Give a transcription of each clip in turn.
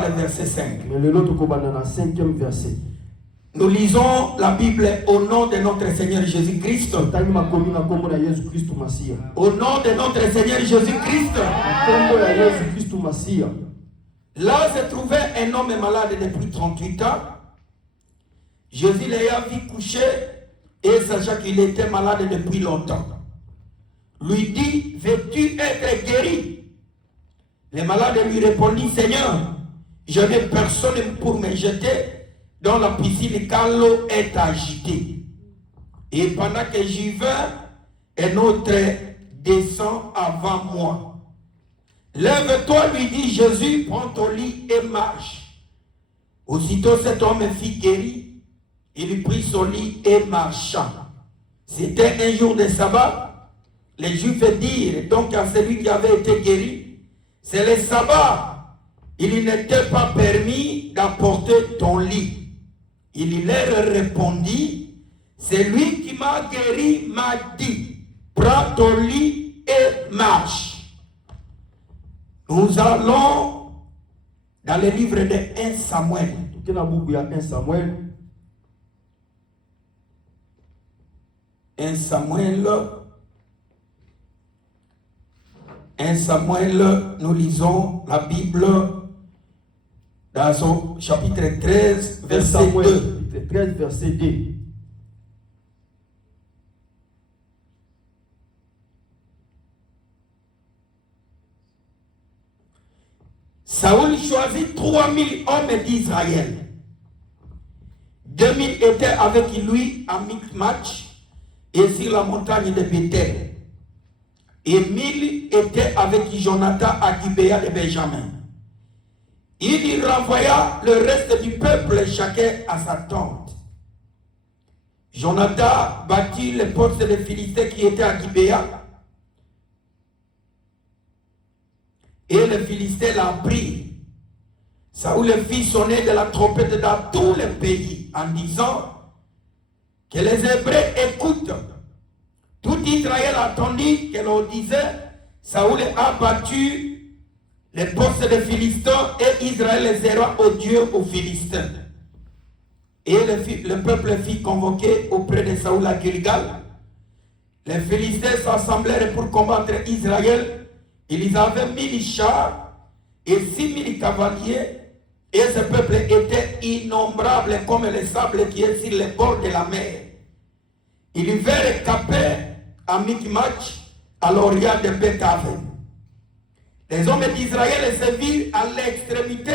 par le verset 5. Mais le lot au 5e verset. Nous lisons la Bible au nom de notre Seigneur Jésus-Christ. Au nom de notre Seigneur Jésus-Christ. Là se trouvait un homme malade depuis 38 ans. Jésus l'ayant vu coucher et sachant qu'il était malade depuis longtemps, lui dit: veux-tu être guéri? Le malade lui répondit: Seigneur, je n'ai personne pour me jeter dans la piscine car l'eau est agitée. Et pendant que j'y vais, un autre descend avant moi. Lève-toi, lui dit Jésus, prends ton lit et marche. Aussitôt cet homme fut guéri. Il prit son lit et marcha. C'était un jour de sabbat. Les Juifs dirent donc à celui qui avait été guéri: c'est le sabbat. Il n'était pas permis d'apporter ton lit. Il leur répondit: c'est lui qui m'a guéri m'a dit, prends ton lit et marche. Nous allons dans le livre de 1 Samuel. 1 Samuel, nous lisons la Bible dans son chapitre 13, verset 2. 13, verset 2. Saoul choisit 3000 hommes d'Israël. 2000 étaient avec lui à Michmash et sur la montagne de Bethel. Et 1000 étaient avec Jonathan à Gibéa de Benjamin. Il renvoya le reste du peuple, chacun à sa tente. Jonathan battit les postes des Philistins qui étaient à Gibéa. Et les Philistins l'apprirent. Saoul fit sonner de la trompette dans tout le pays en disant que les Hébreux écoutent. Tout Israël attendit que l'on disait: Saoul a battu les postes des Philistins et Israël les roi odieux aux Philistins. Et le peuple fit convoquer auprès de Saoul à Gilgal. Les Philistins s'assemblèrent pour combattre Israël. Ils avaient 1000 chars et 6000 cavaliers. Et ce peuple était innombrable comme le sable qui est sur les bords de la mer. Ils vinrent camper à Michmash, à l'orient de Beth-Aven. Les hommes d'Israël se virent à l'extrémité,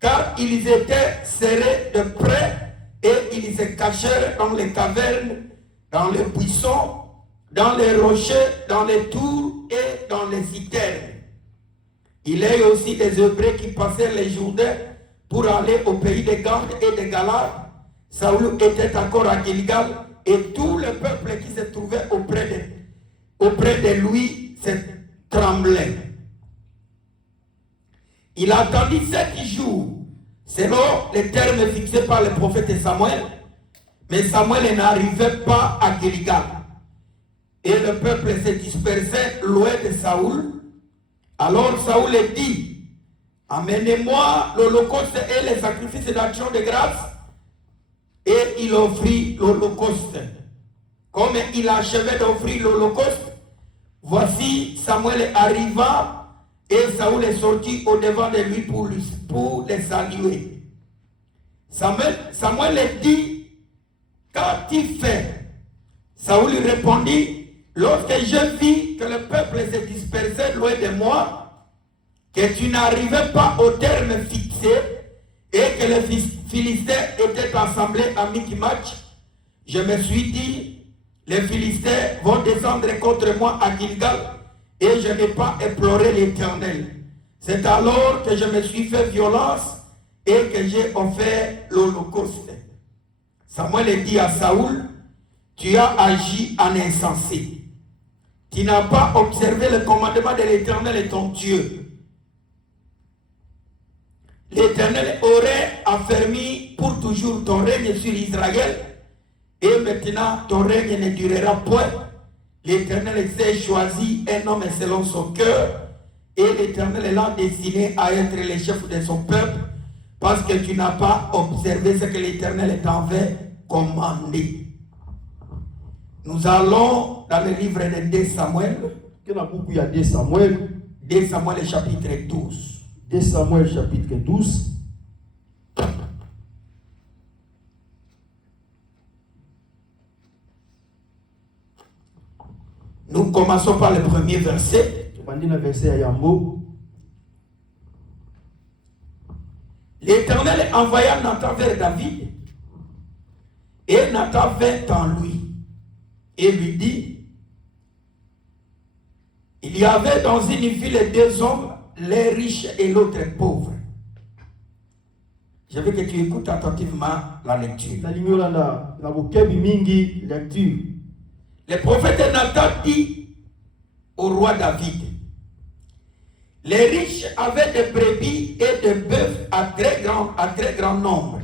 car ils étaient serrés de près et ils se cachèrent dans les cavernes, dans les buissons, dans les rochers, dans les tours et dans les citernes. Il y a aussi des Hébreux qui passaient les Jourdains pour aller au pays de Gad et de Galad. Saoul était encore à Gilgal et tout le peuple qui se trouvait auprès de lui se tremblait. Il attendit 7 jours, selon les termes fixés par le prophète Samuel, mais Samuel n'arrivait pas à Gilgal. Et le peuple se dispersait loin de Saoul. Alors Saoul dit: amenez-moi l'holocauste et les sacrifices d'action de grâce. Et il offrit l'holocauste. Comme il achevait d'offrir l'holocauste, voici Samuel arriva et Saoul est sorti au-devant de lui pour le saluer. Samuel dit: qu'as-tu fait? Saoul répondit: lorsque je vis que le peuple se dispersait loin de moi, que tu n'arrivais pas au terme fixé et que les Philistins étaient assemblés à Michmash, je me suis dit: les Philistins vont descendre contre moi à Gilgal et je n'ai pas imploré l'Éternel. C'est alors que je me suis fait violence et que j'ai offert l'holocauste. Samuel dit à Saoul: tu as agi en insensé. Tu n'as pas observé le commandement de l'Éternel ton Dieu. L'Éternel aurait affermi pour toujours ton règne sur Israël, et maintenant ton règne ne durera point. L'Éternel s'est choisi un homme selon son cœur, Et l'Éternel l'a destiné à être le chef de son peuple parce que tu n'as pas observé ce que l'Éternel t'avait commandé. Nous allons dans le livre de 2 Samuel. Que na buku ya 2 Samuel. 2 Samuel chapitre 12. 2 Samuel chapitre 12. Nous commençons par le premier verset. L'Éternel envoya Nathan vers David, et Nathan vint en lui et lui dit: il y avait dans une ville 2 hommes, l'un riche et l'autre pauvre. Je veux que tu écoutes attentivement la lecture. Le prophète Nathan dit au roi David: les riches avaient des brebis et des bœufs à très grand nombre.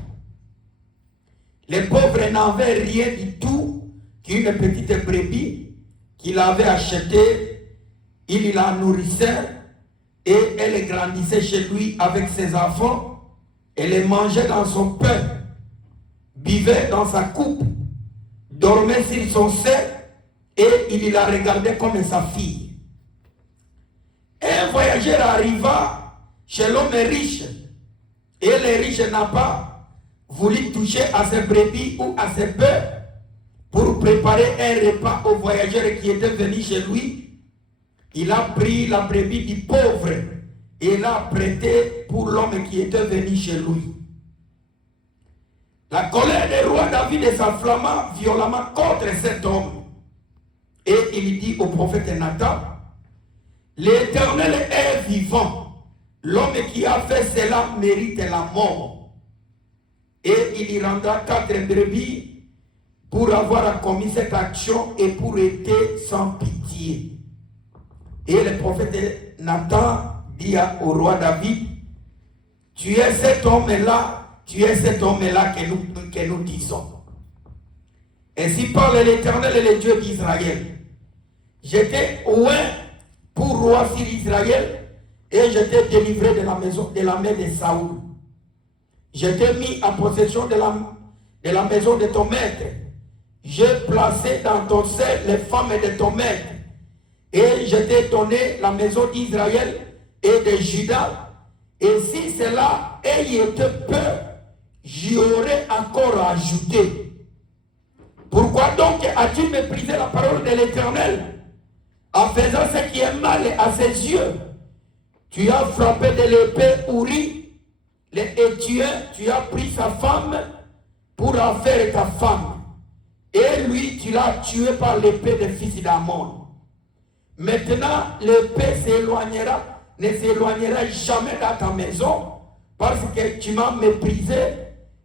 Les pauvres n'avaient rien du tout qu'une petite brebis qu'il avait achetée. Il la nourrissait et elle grandissait chez lui avec ses enfants. Elle mangeait dans son pain, buvait dans sa coupe, dormait sur son sein et il la regardait comme sa fille. Un voyageur arriva chez l'homme riche et le riche n'a pas voulu toucher à ses brebis ou à ses bœufs pour préparer un repas au voyageur qui était venu chez lui. Il a pris la brebis du pauvre et l'a prêtée pour l'homme qui était venu chez lui. La colère du roi David s'enflamma violemment contre cet homme. Et il dit au prophète Nathan: l'Éternel est vivant. L'homme qui a fait cela mérite la mort. Et il y rendra 4 brebis pour avoir commis cette action et pour être sans pitié. Et le prophète Nathan dit au roi David: tu es cet homme-là que nous disons. Ainsi parle l'Éternel et le Dieu d'Israël. J'étais loin pour roi sur Israël et j'étais délivré de la main de Saoul. J'étais mis en possession de la maison de ton maître. J'ai placé dans ton sein les femmes de ton maître. Et je t'ai donné la maison d'Israël et de Juda. Et si cela ait été peu, j'y aurais encore ajouté. Pourquoi donc as-tu méprisé la parole de l'Éternel en faisant ce qui est mal à ses yeux? Tu as frappé de l'épée Uri, et tu as pris sa femme pour en faire ta femme. Et lui, tu l'as tué par l'épée des fils d'Ammon. Maintenant, l'épée ne s'éloignera jamais dans ta maison parce que tu m'as méprisé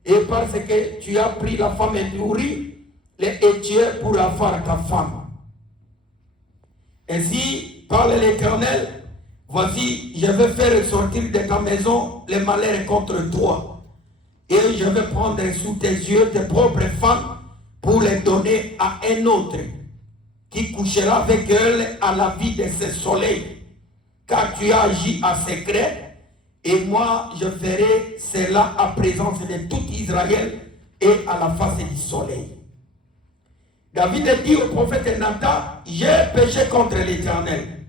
et parce que tu as pris la femme d'Uri et tu es pour avoir ta femme. Ainsi, parle l'Éternel: voici, je vais faire sortir de ta maison les malheurs contre toi. Et je vais prendre sous tes yeux tes propres femmes pour les donner à un autre qui couchera avec elle à la vie de ce soleil. Car tu as agi en secret, et moi je ferai cela en présence de tout Israël et à la face du soleil. David dit au prophète Nathan: j'ai péché contre l'Éternel.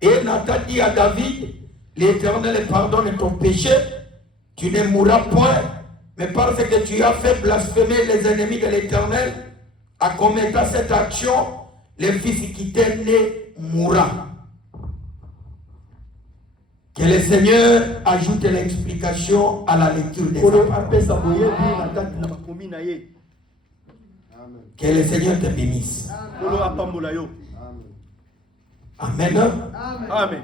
Et Nathan dit à David: l'Éternel pardonne ton péché, tu ne mourras point, mais parce que tu as fait blasphémer les ennemis de l'Éternel, en commettant cette action, le fils qui t'est né mourra. Que le Seigneur ajoute l'explication à la lecture des paroles. Que le Seigneur te bénisse. Amen. Amen.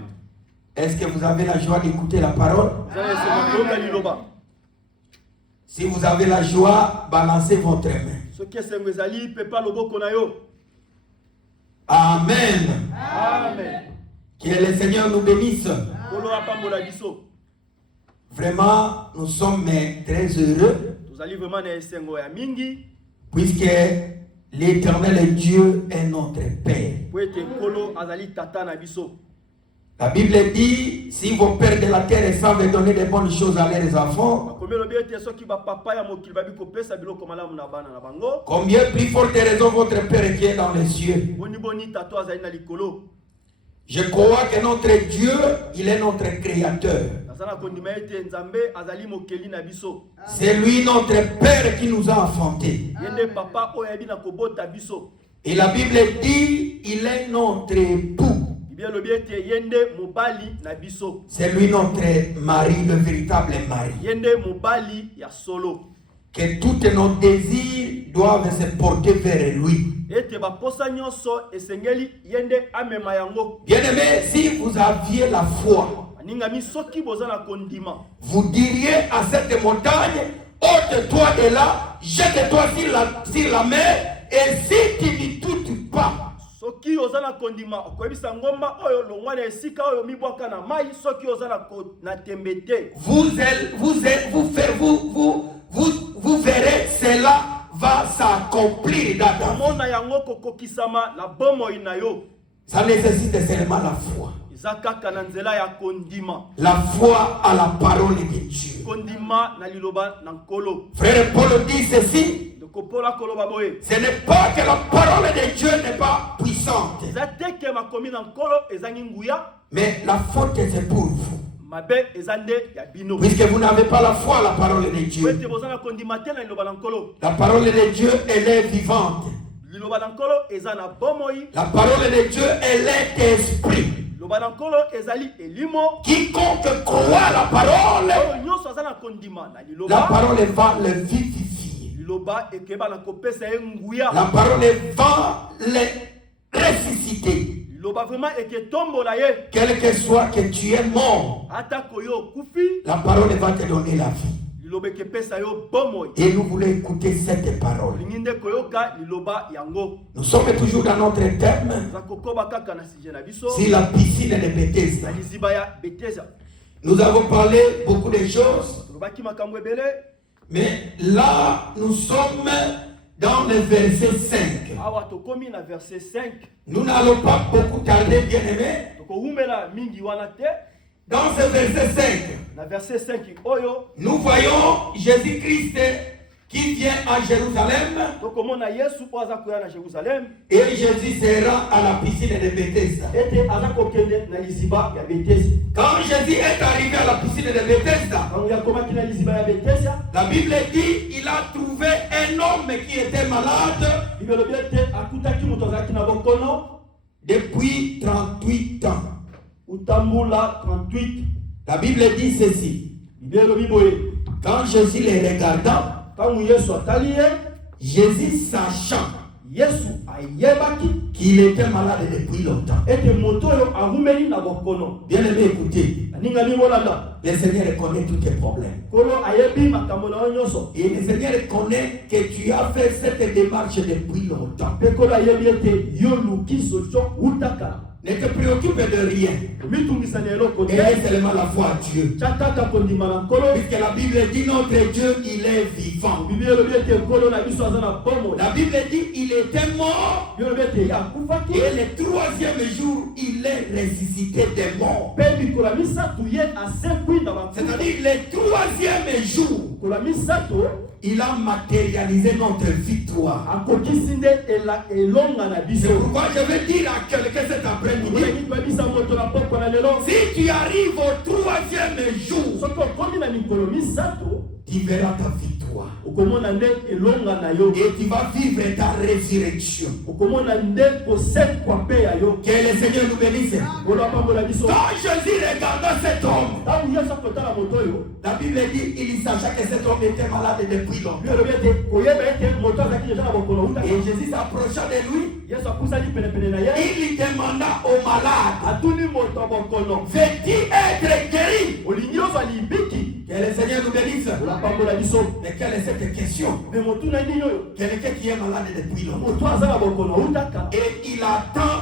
Est-ce que vous avez la joie d'écouter la parole? Si vous avez la joie, balancez votre main. Amen. Amen. Que le Seigneur nous bénisse. Vraiment, nous sommes très heureux puisque l'Éternel Dieu est notre Père. La Bible dit, si vos pères de la terre savent donner de bonnes choses à leurs enfants, combien plus forte raison votre Père qui est dans les cieux. Je crois que notre Dieu, il est notre créateur. C'est lui notre Père qui nous a enfantés. Et la Bible dit, il est notre époux. C'est lui notre mari, le véritable mari. Que tous nos désirs doivent se porter vers lui. Bien-aimé, si vous aviez la foi, vous diriez à cette montagne, ôte-toi de là, jette-toi sur la mer, et si tu n'y touches pas, vous verrez, cela va s'accomplir dans ta vie. Ça nécessite seulement la foi. La foi à la parole de Dieu. Frère Paul dit ceci. Ce n'est pas que la parole de Dieu n'est pas puissante, mais la faute c'est pour vous. Puisque vous n'avez pas la foi à la parole de Dieu. La parole de Dieu, elle est vivante. La parole de Dieu, elle est esprit. Quiconque croit à la parole va le vivifier. La parole va le ressusciter. Quel que soit que tu es mort, la parole va te donner la vie. Et nous voulons écouter cette parole. Nous sommes toujours dans notre thème, si la piscine de Bethesda. Nous avons parlé beaucoup de choses, mais là nous sommes dans le verset 5. Nous n'allons pas beaucoup tarder, bien aimés. Dans ce verset 5, nous voyons Jésus-Christ qui vient à Jérusalem. Et Jésus se rend à la piscine de Bethesda. Quand Jésus est arrivé à la piscine de Bethesda, la Bible dit il a trouvé un homme qui était malade depuis 38 ans. La Bible dit ceci. Quand Jésus les regarda, Jésus sachant qu'il était malade depuis longtemps. Bien aimé, écoutez. Le Seigneur connaît tous tes problèmes. Et le Seigneur connaît que tu as fait cette démarche depuis longtemps. Ne te préoccupe de rien. Et seulement la foi à Dieu. Puisque la Bible dit notre Dieu, il est vivant. La Bible dit il était mort. Et le troisième jour, il est ressuscité des morts. C'est-à-dire le troisième jour, il a matérialisé notre victoire. C'est pourquoi je vais dire à quelqu'un cet après-midi, si tu arrives au troisième jour, tu verras ta victoire. Et tu vas vivre ta résurrection. Que le Seigneur nous bénisse. Quand Jésus regarda cet homme, la Bible dit il sachait que cet homme était malade depuis longtemps. Et Jésus s'approcha de lui. Il lui demanda au malade, veux-tu être guéri? Que le Seigneur nous bénisse. Mais quelle est cette question? Quelqu'un qui est malade depuis longtemps. Et il attend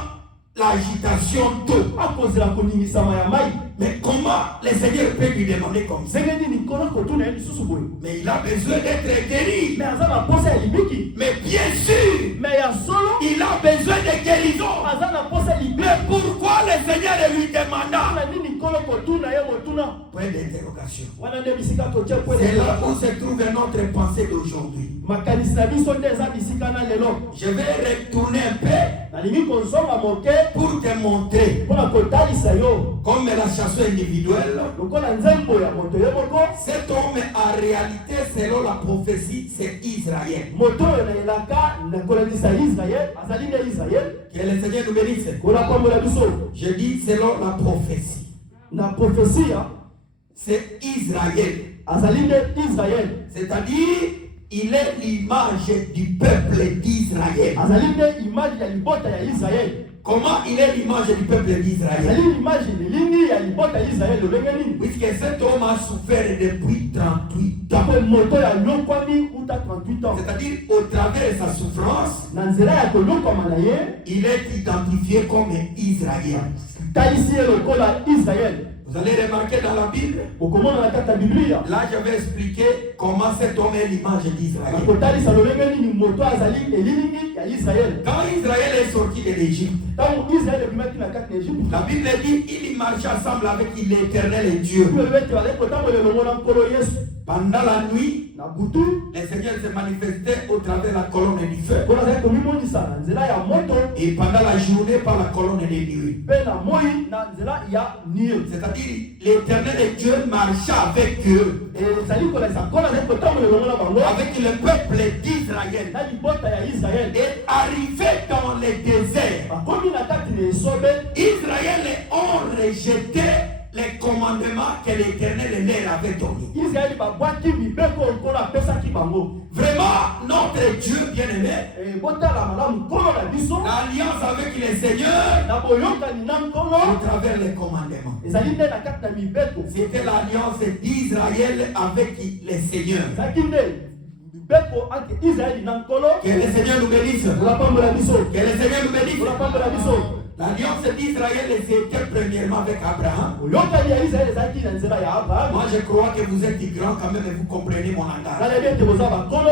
l'agitation d'eau. akozela koningisama ya mai. Mais comment le Seigneur peut lui demander comme ça? ndenge nini nkolo kotuna ye lisusu boye. Mais il a besoin d'être guéri. mais aza na posa ya libiki. Mais bien sûr, mais ya solo il a besoin de guérison. aza na posa ya libiki. Mais pourquoi le Seigneur lui demanda? na nini nkolo kotuna ye motuna. Point d'interrogation. wana nde bisika totie point C'est là d'interrogation. où se trouve notre pensée d'aujourd'hui. makanisi na biso nde eza bisika na lelo. Je vais retourner un peu nalingi kozonga moke pour te montrer mpona kotalisa yo comme la chanson individuelle. lokola nzembo ya moto ye moko. Cet homme en réalité selon la prophétie c'est Israël. moto oyo nayelaka na kolandisa Israel azali nde Israel. Que le Seigneur nous bénisse. kolapambola biso. Je dis selon la prophétie. na profesia C'est Israël. azali nde Israel. C'est-à-dire il est l'image du peuple d'Israël. azali nde image ya libota ya Israel. Comment il est l'image du peuple d'Israël? azali image lilingi ya libota ya Israel lolenge nini. Puisque cet homme a souffert depuis 38 ans. tapo moto ya yokwami uta 38 ans. C'est-à-dire au travers de sa souffrance, na nzela ya koyokwama na ye il est identifié comme Israël. talisi ye lokola Israel. Vous allez remarquer dans la Bible, okomona na kati ya biblia là je vais expliquer comment cet homme est l'image d'Israël. nakotalisa lolenge nini moto azali elilingi ya Israel. Quand Israël est sorti de l'Égypte, ntango Israel ebimaki na kati na Egypte la Bible dit il marchait ensemble avec l'Éternel et Dieu. ete bazali kotambola elongo na nkolo Yesu. Pendant la nuit, na butu le Seigneur se manifestait au travers de la colonne du feu. nkolo azali komimonisa na nzela ya moto Et pendant la journée par la colonne de nuit. mpe na moi na nzela ya nie. C'est-à-dire l'Éternel et Dieu marchaient avec eux, ezali kolakisa nkolo azali kotambola elongo na bango avec le peuple d'Israël. na libota ya Israel. Et arrivé dans le désert, bakomi na kati na esobe Israël ont rejeté les commandements que l'Éternel leur avait donnés. Israel babwaki mibeko nkolo apesaki bango. Vraiment, notre Dieu bien-aimé, botala malamu nkolo na biso l'alliance avec le Seigneur na boyokani na au nkolo travers les commandements. ezali nde na kati na mibeko. C'était l'alliance d'Israël avec le Seigneur. ezalaki nde mibeko entre Israeli na nkolo. Que le Seigneur nous bénisse. olapambola biso. Que le Seigneur nous bénisse. olapambola biso. L'alliance d'Israël c'était premièrement avec Abraham. oyokani ya Israel ezalaki na nzela ya Abraham. Moi je crois que vous êtes grand quand même et vous comprenez mon langage. naleli ete boza bankolo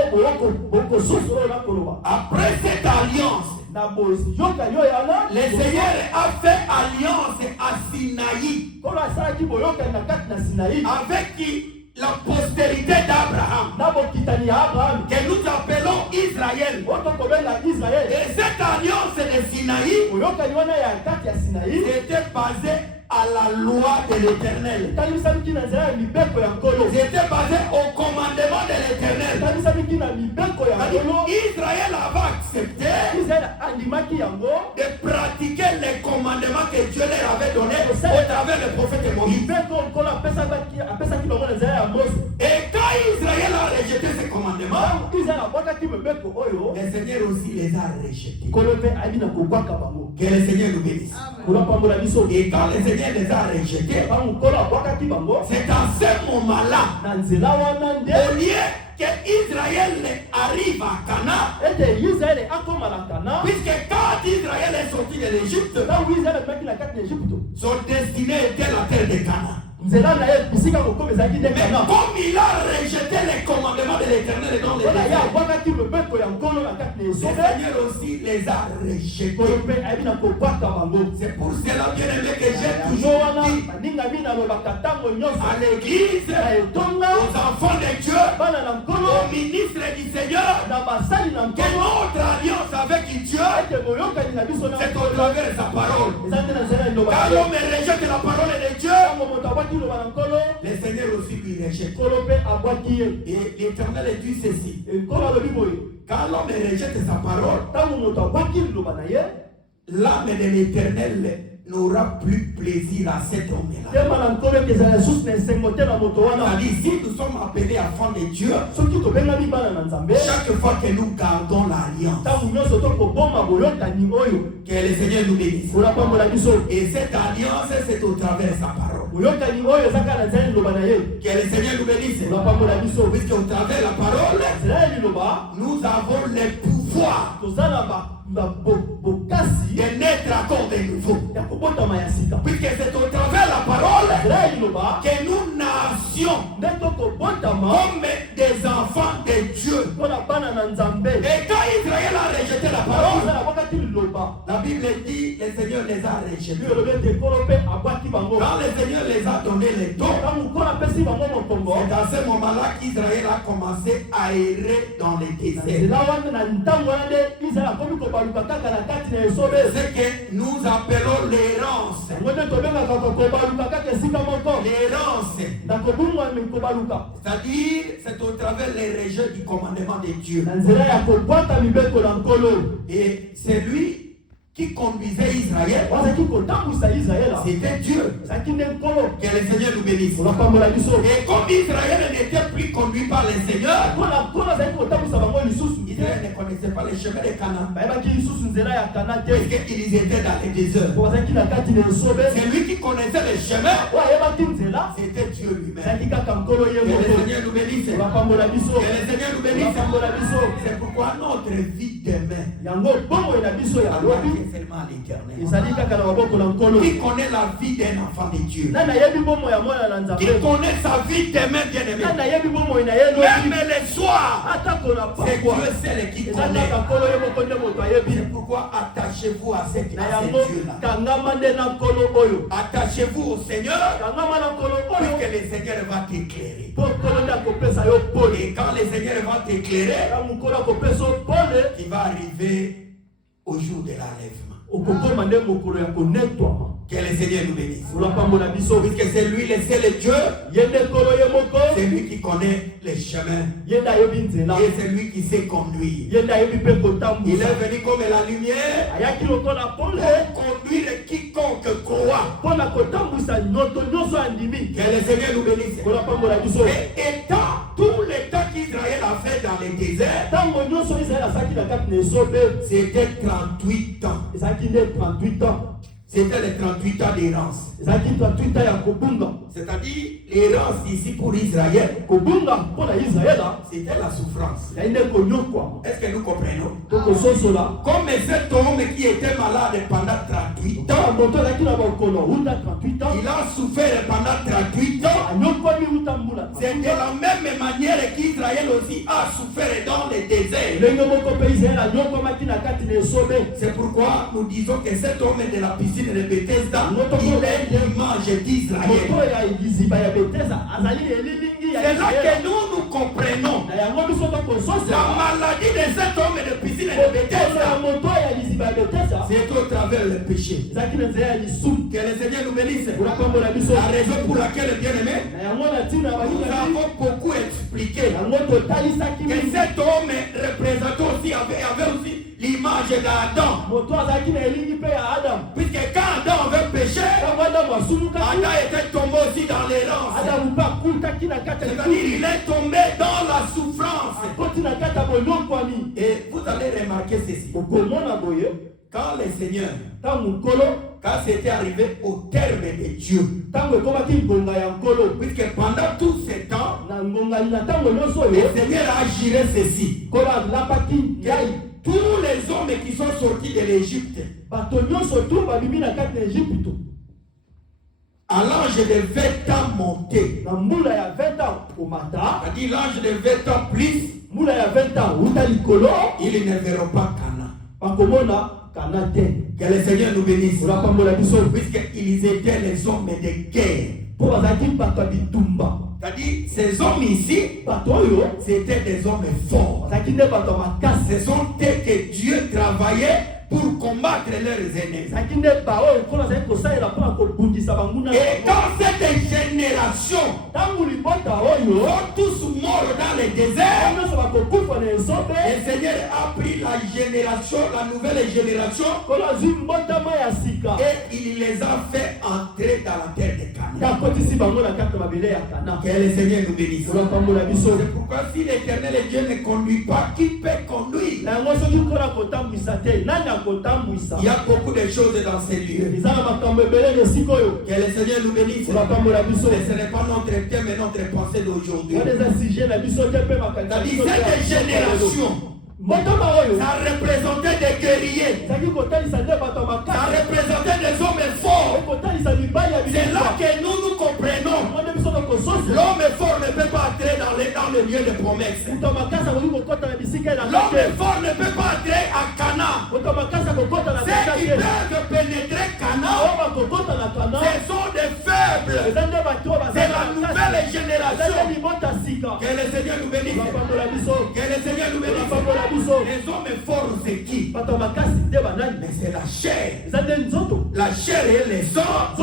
bokosusu oyo nakoloba. Après cette alliance, na boyokani oyo yana le Seigneur a fait alliance à Sinaï nkolo asalaki boyokani na kati na Sinai avec la postérité d'Abraham na bokitani ya Abraham que nous appelons Israël. oyo tokobenga Israel. Et cette alliance de Sinaï boyokani wana ya kati ya Sinai était basée à la loi de l'Éternel. etalisamiki na nzela ya mibeko ya nkolo. C'était basé au commandement de l'Éternel. etalisamiki na mibeko ya nkolo. Israël avait accepté Israel andimaki yango de pratiquer les commandements que Dieu leur avait donnés au travers le prophète Moïse. mibeko nkolo apesaki bango na nzela ya Mose. Et quand Israël a rejeté ces commandements, ntango Israel abwakaki mibeko oyo le Seigneur aussi les a rejetés. nkolo mpe ayebi na kobwaka bango. Que le Seigneur nous bénisse. kolapambola biso. Et quand le Seigneur les a rejetés, ntango nkolo abwakaki bango c'est dans ce moment-là, na nzela wana nde au lieu que Israël arrive à Canaan, ete Israel akoma na Kana. puisque quand Israël est sorti de l'Égypte, ntango Israel abimaki na kati na Egypte son destinée était la terre de Canaan. nzela na ye bisika kokoma ezalaki nde Mais Kana. comme il a rejeté les commandements de l'Éternel dans les wana ye déserts, abwakaki mibeko ya nkolo na kati na le esobe Seigneur aussi les a rejetés. nkolo mpe ayebi na kobwaka bango. C'est pour cela, bien-aimé, que j'ai yango toujours wana dit baningami nalobaka ntango nyonso à l'Église, na etonga aux enfants de Dieu, bana na nkolo aux ministres du Seigneur, na basali na que nkolo notre alliance avec Dieu, ete boyokani na biso na c'est au travers de sa parole. eza te na nzela liloba Quand na ye. l'homme rejette la parole de Dieu, ntango moto abwaki liloba na nkolo le Seigneur aussi lui rejette. nkolo mpe abwaki ye. Et l'Éternel dit ceci: nkolo alobi boye quand l'homme rejette sa parole, ntango moto abwaki liloba na ye l'âme de l'Éternel n'aura plus plaisir à cet homme-là. tema na nkolo ete ezala lisusu na esengo te na moto wana. C'est-à-dire, si nous sommes appelés enfants de Dieu, soki tobengami bana na nzambe chaque fois que nous gardons l'alliance, ntango nyonso tokoboma boyokani oyo que le Seigneur nous bénisse. kolapambola biso. Et cette alliance, c'est au travers de sa parole. boyokani oyo eza kaka na nzela liloba na ye. Que le Seigneur nous bénisse. kolapambola biso. Puisque au travers de la parole, nzela ya liloba nous avons le pouvoir l'espoir de naître encore de nouveau. Puisque c'est au travers de la parole que nous nascions comme des enfants de Dieu. Et quand Israël a rejeté la parole, la Bible dit que le Seigneur les a rejetés. Quand le Seigneur les a donné les dons, c'est à ce moment-là qu'Israël a commencé à errer dans les déserts. C'est que nous appelons l'errance. C'est-à-dire, c'est au travers les rejet du commandement de Dieu. Et c'est lui qui conduisait Israël, c'était Dieu. Que le Seigneur nous bénisse. Et comme Israël n'était plus conduit par le Seigneur, Israël ne connaissait pas les chemins de Canaan, parce qu'ils étaient dans les déserts. C'est lui qui connaissait les chemins, c'était Dieu lui-même. Que le Seigneur nous bénisse. Que le Seigneur nous bénisse. C'est pourquoi notre vie demain seulement à l'éternel. Qui connaît la vie d'un enfant de Dieu? Qui connaît sa vie demain, bien-aimé? Même le soir, c'est Dieu seul qui connaît. C'est pourquoi attachez-vous à ce Dieu-là. Attachez-vous au Seigneur, puisque le Seigneur va t'éclairer. Et quand le Seigneur va t'éclairer, il va arriver au jour de l'enlèvement. Que le Seigneur nous bénisse. Puisque c'est lui le seul Dieu, c'est lui qui connaît les chemins. Et c'est lui qui sait conduire. Il est venu comme la lumière pour conduire quiconque croit. Que le Seigneur nous bénisse. Et étant tout le temps qu'Israël a fait dans les déserts, c'était 38 ans. C'était les 38 ans d'errance. C'est-à-dire, l'errance ici pour Israël, c'était la souffrance. Est-ce que nous comprenons? Comme cet homme qui était malade pendant 38 ans, il a souffert pendant 38 ans. C'est de la même manière qu'Israël aussi a souffert dans les déserts. C'est pourquoi nous disons que cet homme de la piscine de Bethesda, il est l'image d'Israël. C'est là que nous comprenons la maladie de cet homme de piscine de Bethesda. C'est au travers le péché. Que le Seigneur nous bénisse. La raison pour laquelle, bien aimé, nous avons beaucoup expliqué que cet homme représentait aussi, avait aussi l'image d'Adam. Puisque quand Adam avait péché, Adam était tombé aussi dans l'errance. C'est-à-dire il est tombé dans la souffrance. Et vous allez remarquer ceci. Quand le Seigneur, quand c'était arrivé au terme de Dieu, puisque pendant tout ce temps, le Seigneur a géré ceci. Tous les hommes qui sont sortis de l'Égypte, à l'âge de 20 ans monté, c'est-à-dire l'âge de 20 ans plus, ils ne verront pas Canaan. Que le Seigneur nous bénisse. Puisqu'ils étaient les hommes de guerre. C'est-à-dire, ces hommes ici, c'était des hommes forts. Ce sont eux que Dieu travaillait pour combattre leurs ennemis. Et dans cette génération, vont tous morts dans les déserts. Le Seigneur a pris la génération, la nouvelle génération, et il les a fait entrer dans la terre de Canaan. Que le Seigneur nous bénisse. C'est pourquoi si l'Éternel Dieu ne conduit pas, qui peut conduire? Il y a beaucoup de choses dans ces lieux. Que le Seigneur nous bénisse. Ce n'est pas notre thème et notre pensée d'aujourd'hui. C'est-à-dire cette génération Ça représentait des guerriers. Ça représentait des hommes forts. C'est là que nous comprenons. L'homme fort ne peut pas entrer dans le lieu de promesse. L'homme fort ne peut pas entrer à Canaan. Ceux qui peuvent pénétrer Canaan, ce sont des faibles. C'est la nouvelle génération. Que le Seigneur nous bénisse. Que le Seigneur nous bénisse. Les hommes forts, c'est qui? Mais c'est la chair. La chair et les hommes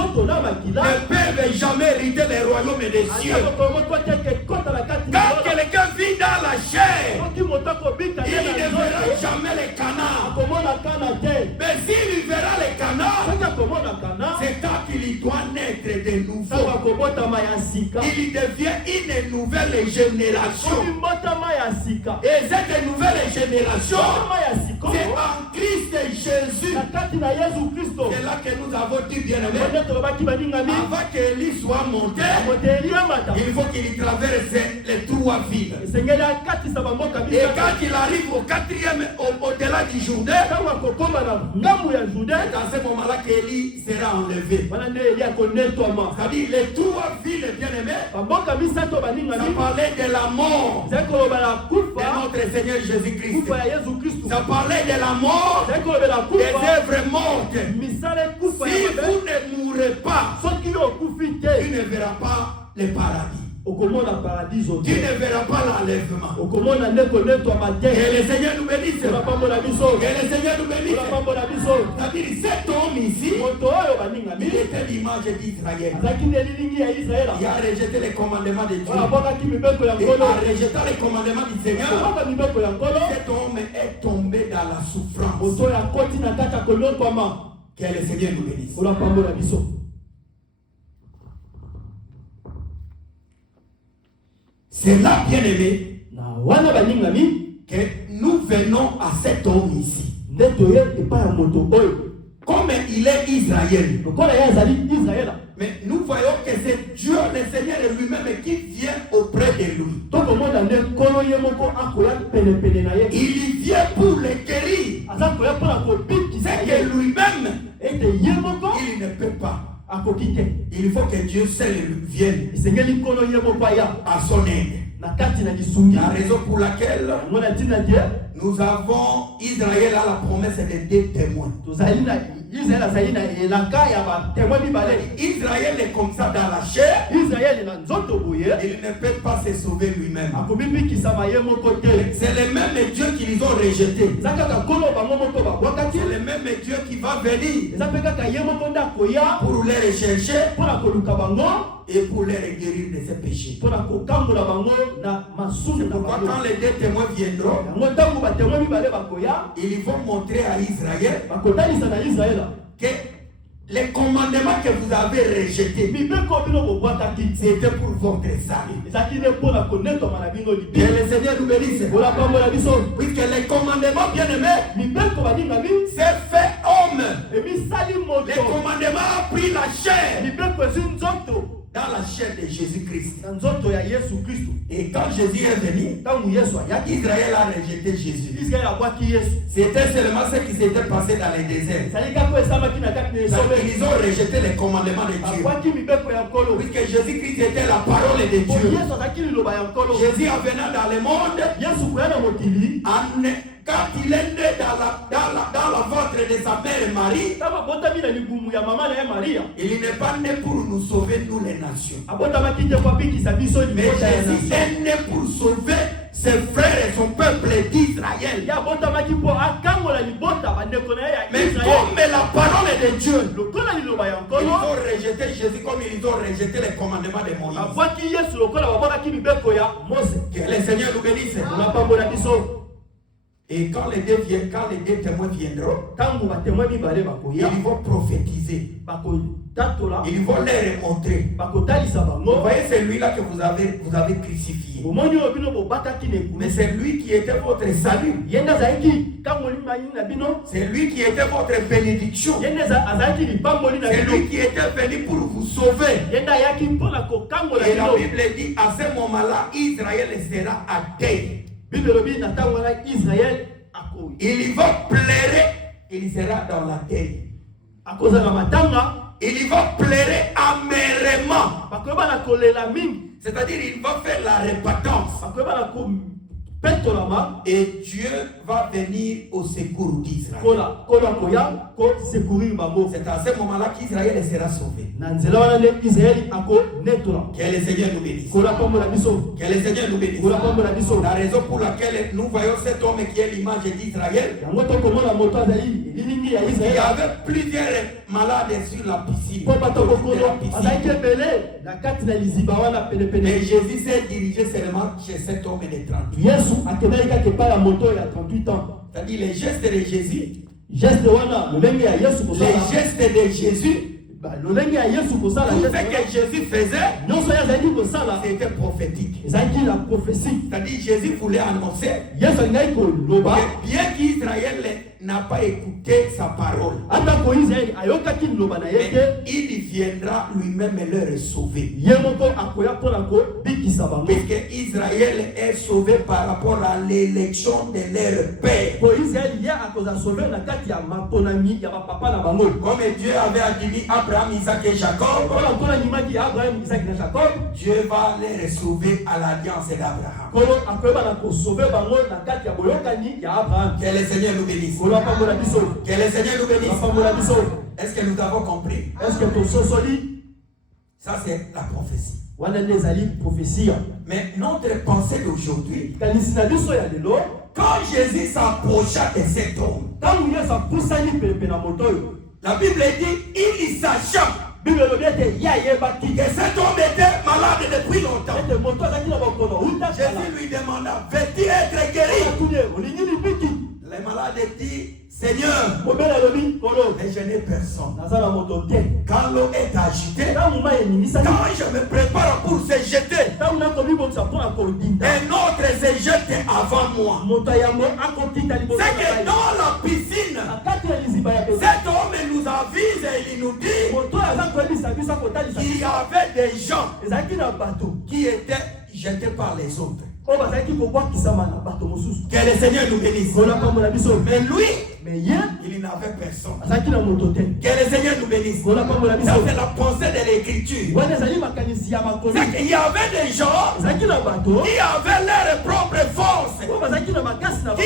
ne peuvent jamais hériter les royaumes des cieux. Quand quelqu'un vit dans la chair, il ne verra jamais les Canaan. Mais s'il verra les Canaan, c'est quand il doit naître de nouveau. Il devient une nouvelle génération. Et cette nouvelle génération, c'est en Christ Jésus. C'est là que nous avons dit, bien aimé, avant qu'Élie soit monté, il faut qu'il traverse les 3 villes. Et quand il arrive au 4e, au-delà du Jourdain, c'est à ce moment-là qu'Élie sera enlevé. C'est-à-dire les 3 villes, bien aimées, ça parlait de la mort de notre Seigneur Jésus-Christ. Ça parlait de la mort des œuvres mortes. Si vous ne mourrez pas, tu ne verras pas le paradis. Tu ne verras pas l'enlèvement. Que le Seigneur nous bénisse. Que le Seigneur nous bénisse. C'est-à-dire cet homme ici, il était l'image d'Israël. Il a rejeté les commandements de Dieu. Et en rejetant les commandements du Seigneur, cet homme est tombé dans la souffrance. Que le Seigneur nous bénisse. C'est là, bien aimé, que nous venons à cet homme ici. Comme il est Israël. Mais nous voyons que c'est Dieu, le Seigneur lui-même, qui vient auprès de lui. Il vient pour le guérir. C'est que lui-même, il ne peut pas. Il faut que Dieu seul vienne à son aide. La raison pour laquelle nous avons Israël à la promesse de 2 témoins. Israël est comme ça dans la chair. Il ne peut pas se sauver lui-même. C'est le même Dieu qui les ont rejetés. C'est le même Dieu qui va venir pour les rechercher et pour les guérir de ses péchés. C'est pourquoi quand les 2 témoins viendront, ils vont montrer à Israël que les commandements que vous avez rejetés, c'était pour votre salut. Que le Seigneur nous bénisse. Puisque les commandements, bien aimés, c'est fait homme. Les commandements ont pris la chair. Dans la chair de Jésus-Christ. Et quand Jésus est venu, Israël a rejeté Jésus. C'était seulement ce qui s'était passé dans les déserts. Ils ont rejeté les commandements de Dieu. Puisque Jésus-Christ était la parole de Dieu. Jésus en venant dans le monde, quand il est né dans la ventre de sa mère Marie, il n'est pas né pour nous sauver, nous les nations. Mais Jésus est né pour sauver ses frères et son peuple d'Israël. Mais comme la parole de Dieu, ils ont rejeté Jésus comme ils ont rejeté les commandements de Moïse. Que le Seigneur nous bénisse. Et quand les 2 témoins viendront, ils vont prophétiser. Ils vont les montrer. Vous voyez celui-là que vous avez crucifié. Mais c'est lui qui était votre salut. C'est lui qui était votre bénédiction. C'est lui qui était venu pour vous sauver. Et la Bible dit à ce moment-là, Israël sera athée. Il va pleurer, il sera dans la terre. Il va pleurer amèrement. C'est-à-dire il va faire la répentance. Et Dieu va venir au secours d'Israël. C'est à ce moment-là qu'Israël sera sauvé. Que le Seigneur nous bénisse. Que le Seigneur nous bénisse. La raison pour laquelle nous voyons cet homme qui est l'image d'Israël, il y avait plusieurs malades sur la piscine. Mais Jésus s'est dirigé seulement chez cet homme de 38 ans. C'est-à-dire les gestes de Jésus. Les gestes de Jésus. Tout ce que Jésus faisait, c'était prophétique. C'est-à-dire Jésus voulait annoncer que bien qu'Israël n'a pas écouté sa parole, mais il viendra lui-même leur sauver. Puisque Israël est sauvé par rapport à l'élection de leur père. Comme Dieu avait admis Abraham, Isaac et Jacob, Dieu va les sauver à l'alliance d'Abraham. Que le Seigneur nous bénisse. Que le Seigneur nous bénisse. Est-ce que nous avons compris? Ça c'est la prophétie. Mais notre pensée d'aujourd'hui, quand Jésus s'approcha de cet homme, la Bible dit, il sachant que cet homme était malade depuis longtemps. Jésus lui demanda, veux-tu être guéri? Les malades disent, Seigneur, mais je n'ai personne. Quand l'eau est agitée, quand je me prépare pour se jeter, un autre se jette avant moi. C'est que dans la piscine, cet homme nous avise et il nous dit qu'il y avait des gens qui étaient jetés par les autres. Que le Seigneur nous bénisse. Mais lui, il n'avait personne. Que le Seigneur nous bénisse. Ça c'est la pensée de l'Écriture. C'est qu'il y avait des gens qui avaient leur propre force, qui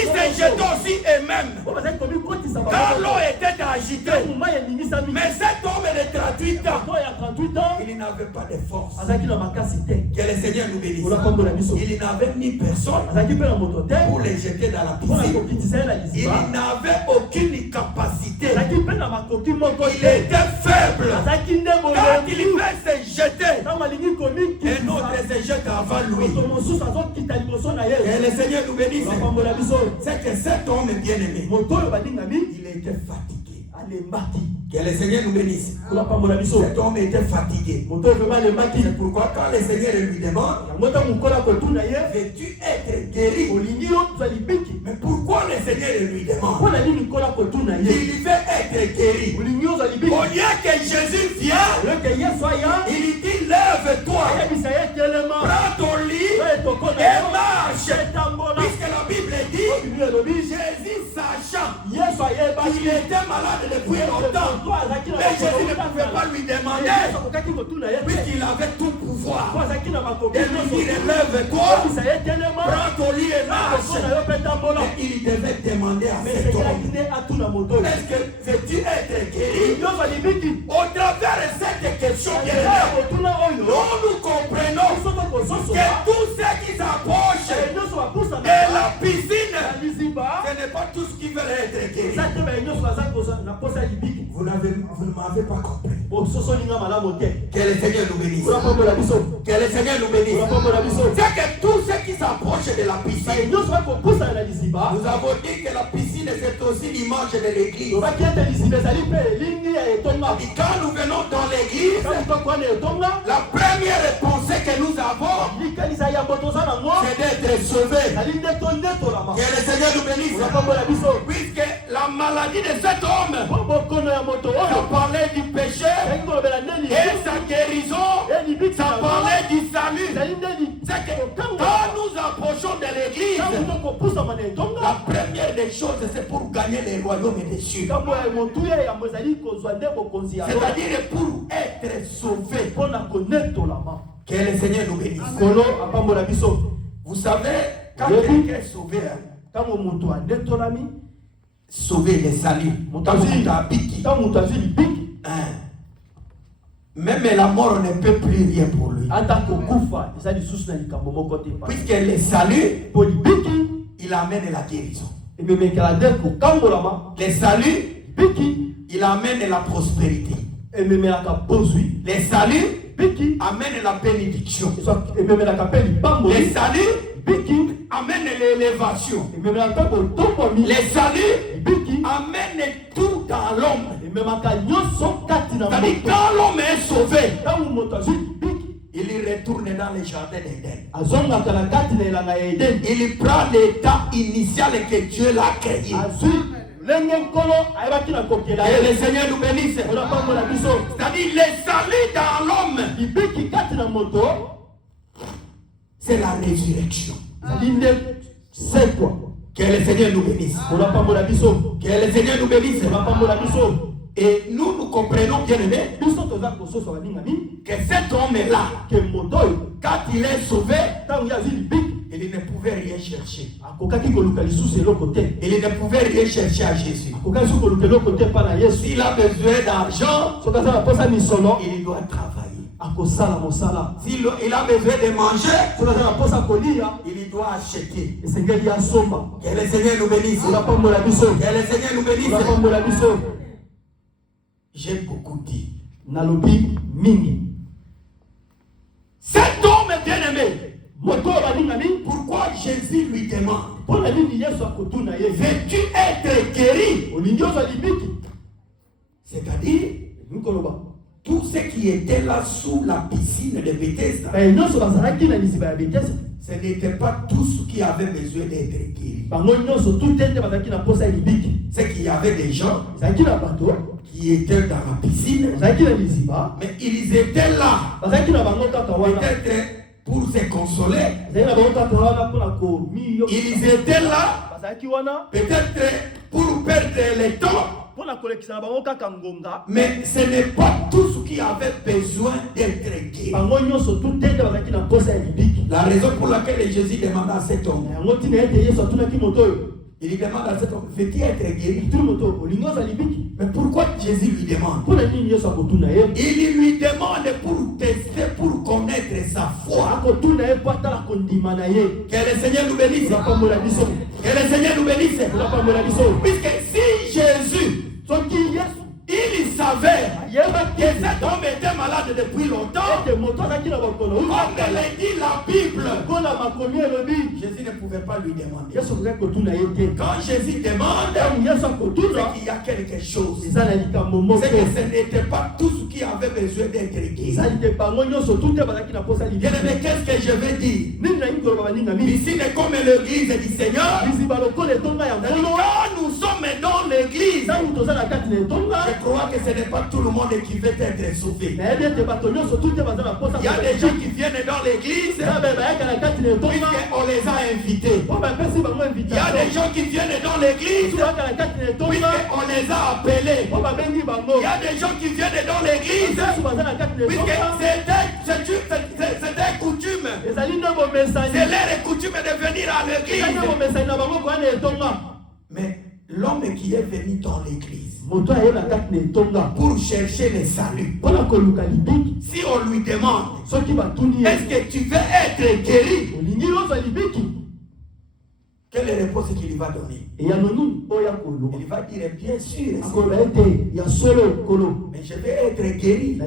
se jetaient aussi eux-mêmes quand l'eau était agitée. Mais cet homme de 38 ans, il n'avait pas de force. Que le Seigneur nous bénisse. Il n'avait ni personne pour les jeter dans la piscine. Il n'avait aucune capacité. Il était faible. Quand il fait se jeter, un autre se jette avant lui. Et le Seigneur nous bénisse. C'est que cet homme bien-aimé, il était fatigué. Que le Seigneur nous bénisse. Cet homme était fatigué. C'est pourquoi quand le Seigneur lui demande, veux-tu être guéri? Mais pourquoi le Seigneur lui demande? Il veut être guéri. Au lieu que Jésus vienne, il dit lève-toi, prends ton lit et marche. Puisque la Bible dit, Jésus sachant qu'il était malade depuis longtemps, mais Jésus ne pouvait pas lui demander, puisqu'il avait tout pouvoir, et lui dit lève-toi, prends ton lit et marche. Et il devait demander à cet homme, est-ce que veux-tu être guéri? Au travers de cette question, nous comprenons que tout ce qui s'approche de la piscine, ce n'est pas tous qui veulent être guéris. Vous ne m'avez pas compris. Que le Seigneur nous bénisse. Que le Seigneur nous bénisse. C'est que tout ce qui s'approche de la piscine, nous avons dit que la piscine c'est aussi l'image de l'église. Et quand nous venons dans l'église, la première pensée que nous avons, c'est d'être sauvés. Que le Seigneur nous bénisse. Puisque la maladie de cet homme, ça parlait du péché et sa guérison, ça parlait du salut. C'est que quand nous approchons de l'église, la première des choses, c'est pour gagner les royaumes des cieux. C'est-à-dire pour être sauvé. Que le Seigneur nous bénisse. Vous savez, quand quelqu'un est sauvé, sauver les saluts. Même la mort ne peut plus rien pour lui. Puisque les saluts, il amène la guérison. Les saluts, il amène la prospérité. Les saluts amènent la bénédiction. Les saluts amènent l'élévation. Les saluts amènent tout dans l'homme. C'est-à-dire quand l'homme est sauvé, il retourne dans le jardin d'Éden. Il prend l'état initial que Dieu l'a créé. Et le Seigneur nous bénisse. C'est-à-dire les saluts dans l'homme, c'est la résurrection. Que le Seigneur nous bénisse. Que le Seigneur nous bénisse. Et nous comprenons bien aimé que cet homme-là, quand il est sauvé, il ne pouvait rien chercher. Il ne pouvait rien chercher à Jésus. S'il a besoin d'argent, il doit travailler. S'il a besoin de manger, il doit acheter. Que le Seigneur nous bénisse. Que le Seigneur nous bénisse. J'ai beaucoup dit. Cet homme bien-aimé, pourquoi Jésus lui demande, veux-tu être guéri? C'est-à-dire, tous ceux qui étaient là sous la piscine de Bethesda, ce n'était pas tous qui avaient besoin d'être guéris. C'est qu'il y avait des gens qui étaient dans la piscine, mais ils étaient là peut-être pour se consoler. Ils étaient là peut-être pour perdre le temps. Mais ce n'est pas tous qui avaient besoin d'être guéris. La raison pour laquelle Jésus demande à cet homme, il demande à cet homme, veux-tu être guéri? Mais pourquoi Jésus lui demande? Il lui demande pour tester, pour connaître sa foi. Que le Seigneur nous bénisse. Que le Seigneur nous bénisse. Puisque si Jésus, il savait que cet homme était malade depuis longtemps, comme le dit la Bible, Jésus ne pouvait pas lui demander. Quand Jésus demande, c'est qu'il y a quelque chose. C'est que ce n'était pas tous qui avaient besoin d'être guéris. Mais qu'est-ce que je veux dire? Ici n'est comme l'église du Seigneur. Quand nous sommes dans l'église, je crois que ce n'est pas tout le monde qui veut être sauvé. Il y a des gens qui viennent dans l'église puisqu'on les a invités. Il y a des gens qui viennent dans l'église puisqu'on les a appelés. Il y a des gens qui viennent dans l'église puisque c'était coutume. C'est leur coutume de venir à l'église. Mais l'homme qui est venu dans l'église pour chercher le salut, si on lui demande, est-ce que tu veux être guéri? Quelle est la réponse qu'il va donner? Il va dire bien sûr, mais je vais être guéri.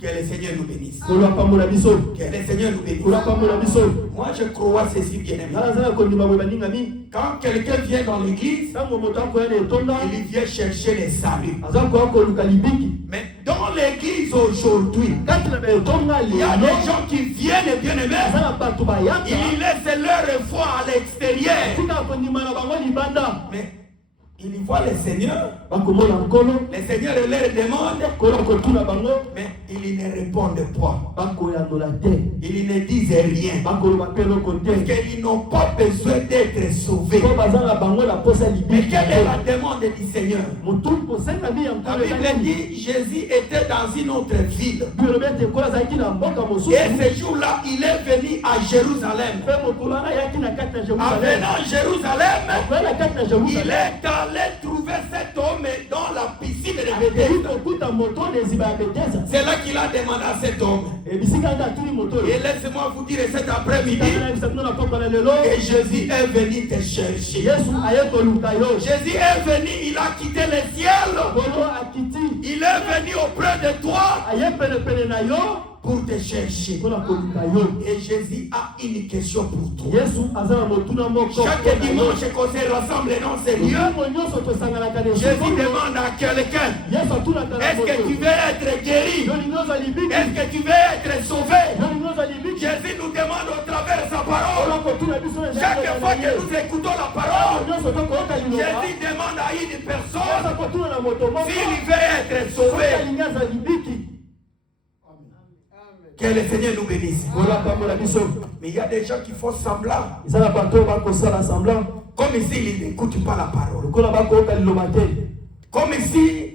Que le Seigneur nous bénisse. Que le Seigneur nous bénisse. Moi je crois ceci bien aimé. Quand quelqu'un vient dans l'église, il vient chercher les saluts. Mais dans l'église aujourd'hui, il y a des gens qui viennent bien aimés. Ils laissent leur foi à l'extérieur. Mais Ils voient le Seigneur. bakomona nkolo Le Seigneur leur demande, nkolo kotuna bango mais ils ne répondent pas. bakoyandola te Ils ne disent rien. bakoloba mpe eloko te Parce qu'ils n'ont pas besoin d'être sauvés. po baza na bango na posa Mais libiki quelle est la demande du Seigneur? motu kosengami ya La nkolo Bible dit Jésus était dans une autre ville. biolobi ete nkolo azalaki na mboka mosusu Et ce jour-là, il est venu à Jérusalem. mpe mokolo wana ayaki na kati ya En jérusalem venant à Jérusalem, akoya na kati ya il jérusalem est allé trouver cet homme dans la piscine de akei Bethesda. kokuta moto na eziba ya betesa C'est là qu'il a demandé à cet homme. ebisika nde atuli moto Et laissez-moi vous dire cet après-midi oyoyebisa bino na pokwa na lelo que Jésus est venu te chercher. yesu aye koluka yo Jésus est venu, il a quitté le ciel. nkolo akiti Il est venu auprès de toi aye penepene na yo pour te chercher. mpona koluka yo Et Jésus a une question pour toi. yesu aza na motuna moko Chaque dimanche qu'on se rassemble dans ces lieux, lieu nyonso tosanganaka na Jésus esika demande à quelqu'un, yesu atunaka na est-ce que tu moto veux être guéri? yo lingi ozwa libiki Est-ce que tu veux être sauvé? yo lingi ozwa libiki Jésus nous demande au travers de sa parole. mpona kotuna biso na Chaque fois que nous écoutons la parole, nyonso tokoyoka liloba Jésus demande à une yesu personne akotuna na moto moko s'il veut être soki sauvé. alingi azwa libiki Que le Seigneur nous bénisse. olakambola biso Mais il y a des gens qui font semblant. eza na bato oyo bakosala semblant Comme ici, ils n'écoutent pas la parole. lokola bakoyoka liloba te Comme ici,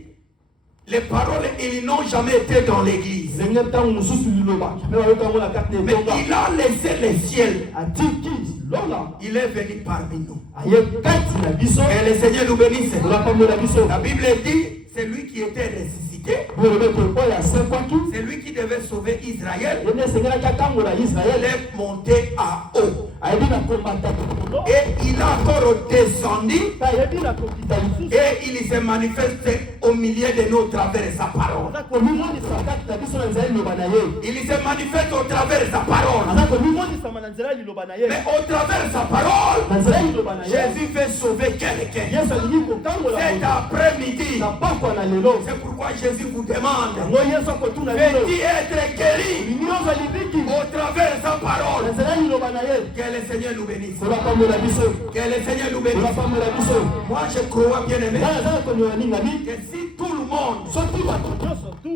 les paroles, ils n'ont jamais été dans l'église. ndenge ntango mosusu liloba me bayoka yango na kati na Mais etonga il a laissé le ciel. atiki lola Il est venu parmi nous. aye kati na biso Que le Seigneur nous bénisse. olapambola biso La Bible dit, c'est lui qui était ressuscité. bolobi ete oyo asekwaki C'est lui qui devait sauver Israël. ye nde esengelaki akangola Il israele est monté à haut. ayebi na kombata likolo Et il a encore descendu. mpe ayebi na kokita lisusu Et il se manifeste au milieu de nous au travers de sa parole. aza komimonisa kati na biso na nzela ya liloba na ye Il se manifeste au travers de sa parole. aza komimonisama na nzela ya liloba na ye Mais au travers de sa parole, na nzela ya liloba na ye Jésus veut sauver quelqu'un. yesu alingi kokangola Cet moto après-midi, na pokwa na lelo c'est pourquoi Jésus vous demande, yango yesu akotuna bino veux-tu être guéri olingi ozwa libiki au travers de sa na parole? nzela ya liloba na ye Que le Seigneur nous bénisse. olapambola biso Que le Seigneur nous bénisse. olapambola biso Moi, je crois bien aimé ngai aza na konyola ningami que si tout le monde soki bato nyonso tu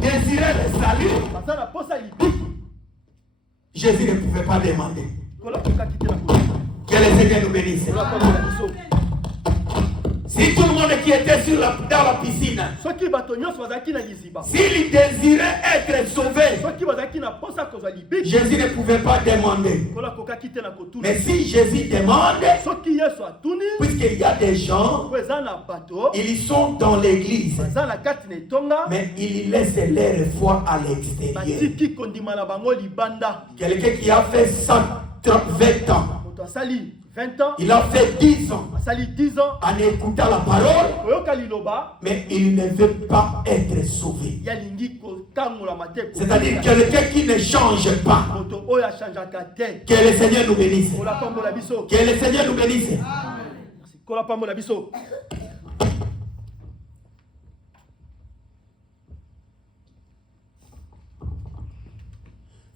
désirait le salut, baza na posa libiki Jésus ne pouvait pas demander. kolakokaki te na koluka Que le Seigneur nous bénisse. olapambola biso Si tout le monde qui était dans la piscine, soki bato nyonso bazalaki na liziba s'il désirait être sauvé, soki bazalaki na posa kozwa libiki Jésus ne pouvait pas demander. kolakokaki te na kotuna Mais si Jésus demande, soki yesu atuni puisqu'il y a des gens, po eza na bato ils sont dans l'église, baza na kati na etonga mais ils laissent leur foi à l'extérieur. batiki kondima na bango libanda Quelqu'un qui a fait 120 ans, moto asali 20 ans il a fait 10 ans asali 10 ans en écoutant la parole, koyoka liloba mais il ne veut pas être sauvé. yalingi kokangolama te C'est-à-dire quelqu'un qui ne change pas. moto oyo achangeaka te Que le Seigneur nous bénisse. kolapambola biso Que le Seigneur nous bénisse. kolapambola biso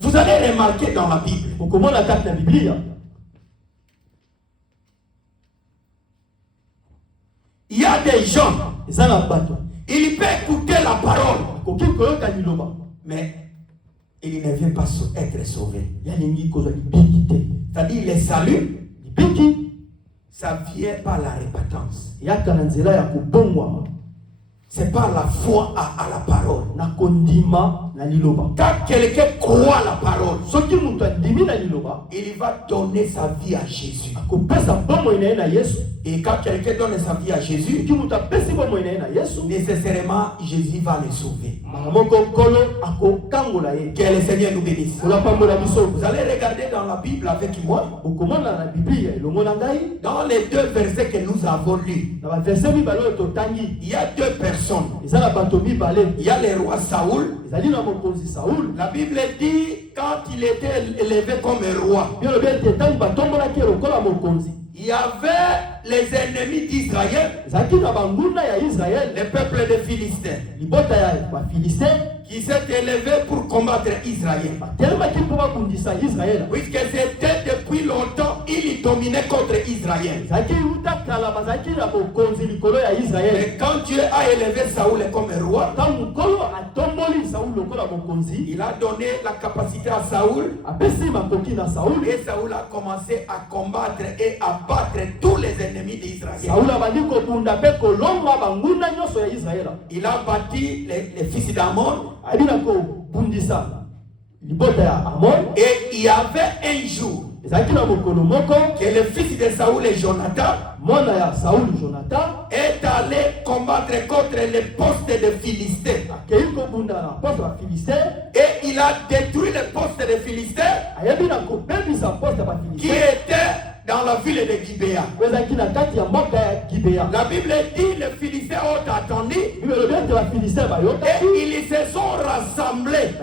Vous allez remarquer dans la Bible, okomona kati na biblia il y a des gens, eza na bato il peut écouter la parole, koki koyoka liloba mais il ne veut pas être sauvé. yalingi kozwa libiki te C'est-à-dire le salut, libiki ça vient par la répétence. yaka na nzela ya kobongwama C'est pas la foi à la parole. na kondima na liloba Quand quelqu'un croit la parole, soki moto andimi na liloba il va donner sa vie à Jésus. akopesa bomoi na ye na yesu Et quand quelqu'un donne sa vie à Jésus, soki moto apesi bomoi na ye na yesu nécessairement Jésus va le sauver. mbala moko nkolo akokangola ye Que le Seigneur nous bénisse. olapambola biso Vous allez regarder dans la Bible avec moi, okomona na biblia elongo na ngai dans les 2 versets que nous avons lus. na baverse mibale oyo totangi Il y a 2 personnes. eza na bato mibale Il y a le roi Saoul. ezali na mokonzi saul La Bible dit quand il était élevé comme roi, biolobi ete ntango batombolaki lokola mokonzi il y avait les ennemis d'Israël, ezalaki na banguna ya israele le peuple des Philistins, libota ya bafilistin qui s'est élevé pour combattre Israël. batelemaki mpo babundisa israele Puisque c'était depuis longtemps une qui dominait contre Israël. Zaki uta kala bazaki na bokonzi likolo ya Israël. Mais quand Dieu a élevé Saoul comme roi, Tant mukolo atomboli Saoul lokola bokonzi, il a donné la capacité à Saoul. apesi makoki na Saoul. Et Saoul a commencé à combattre et à battre tous les ennemis d'Israël. Saoul abandi kobunda pe kolonga banguna nyonso ya Israël. Il a bâti les fils d'Amon. Abina kobundisa libota ya Amon. Et il y avait un jour Ezaki na mokolo moko que le fils de Saoul et Jonathan mwana ya Saoul Jonathan est allé combattre contre les postes de Philistins. akei kobunda na poste ya Philistin. Et il a détruit les postes de Philistins Ayebi na kobebisa poste ya qui Philistin. étaient dans la ville de Gibéa. Ezaki na kati ya mboka ya Gibea. La Bible dit les Philistins ont attendu Bible elobi ete bafilistin bayokaki. et ils se sont rassemblés.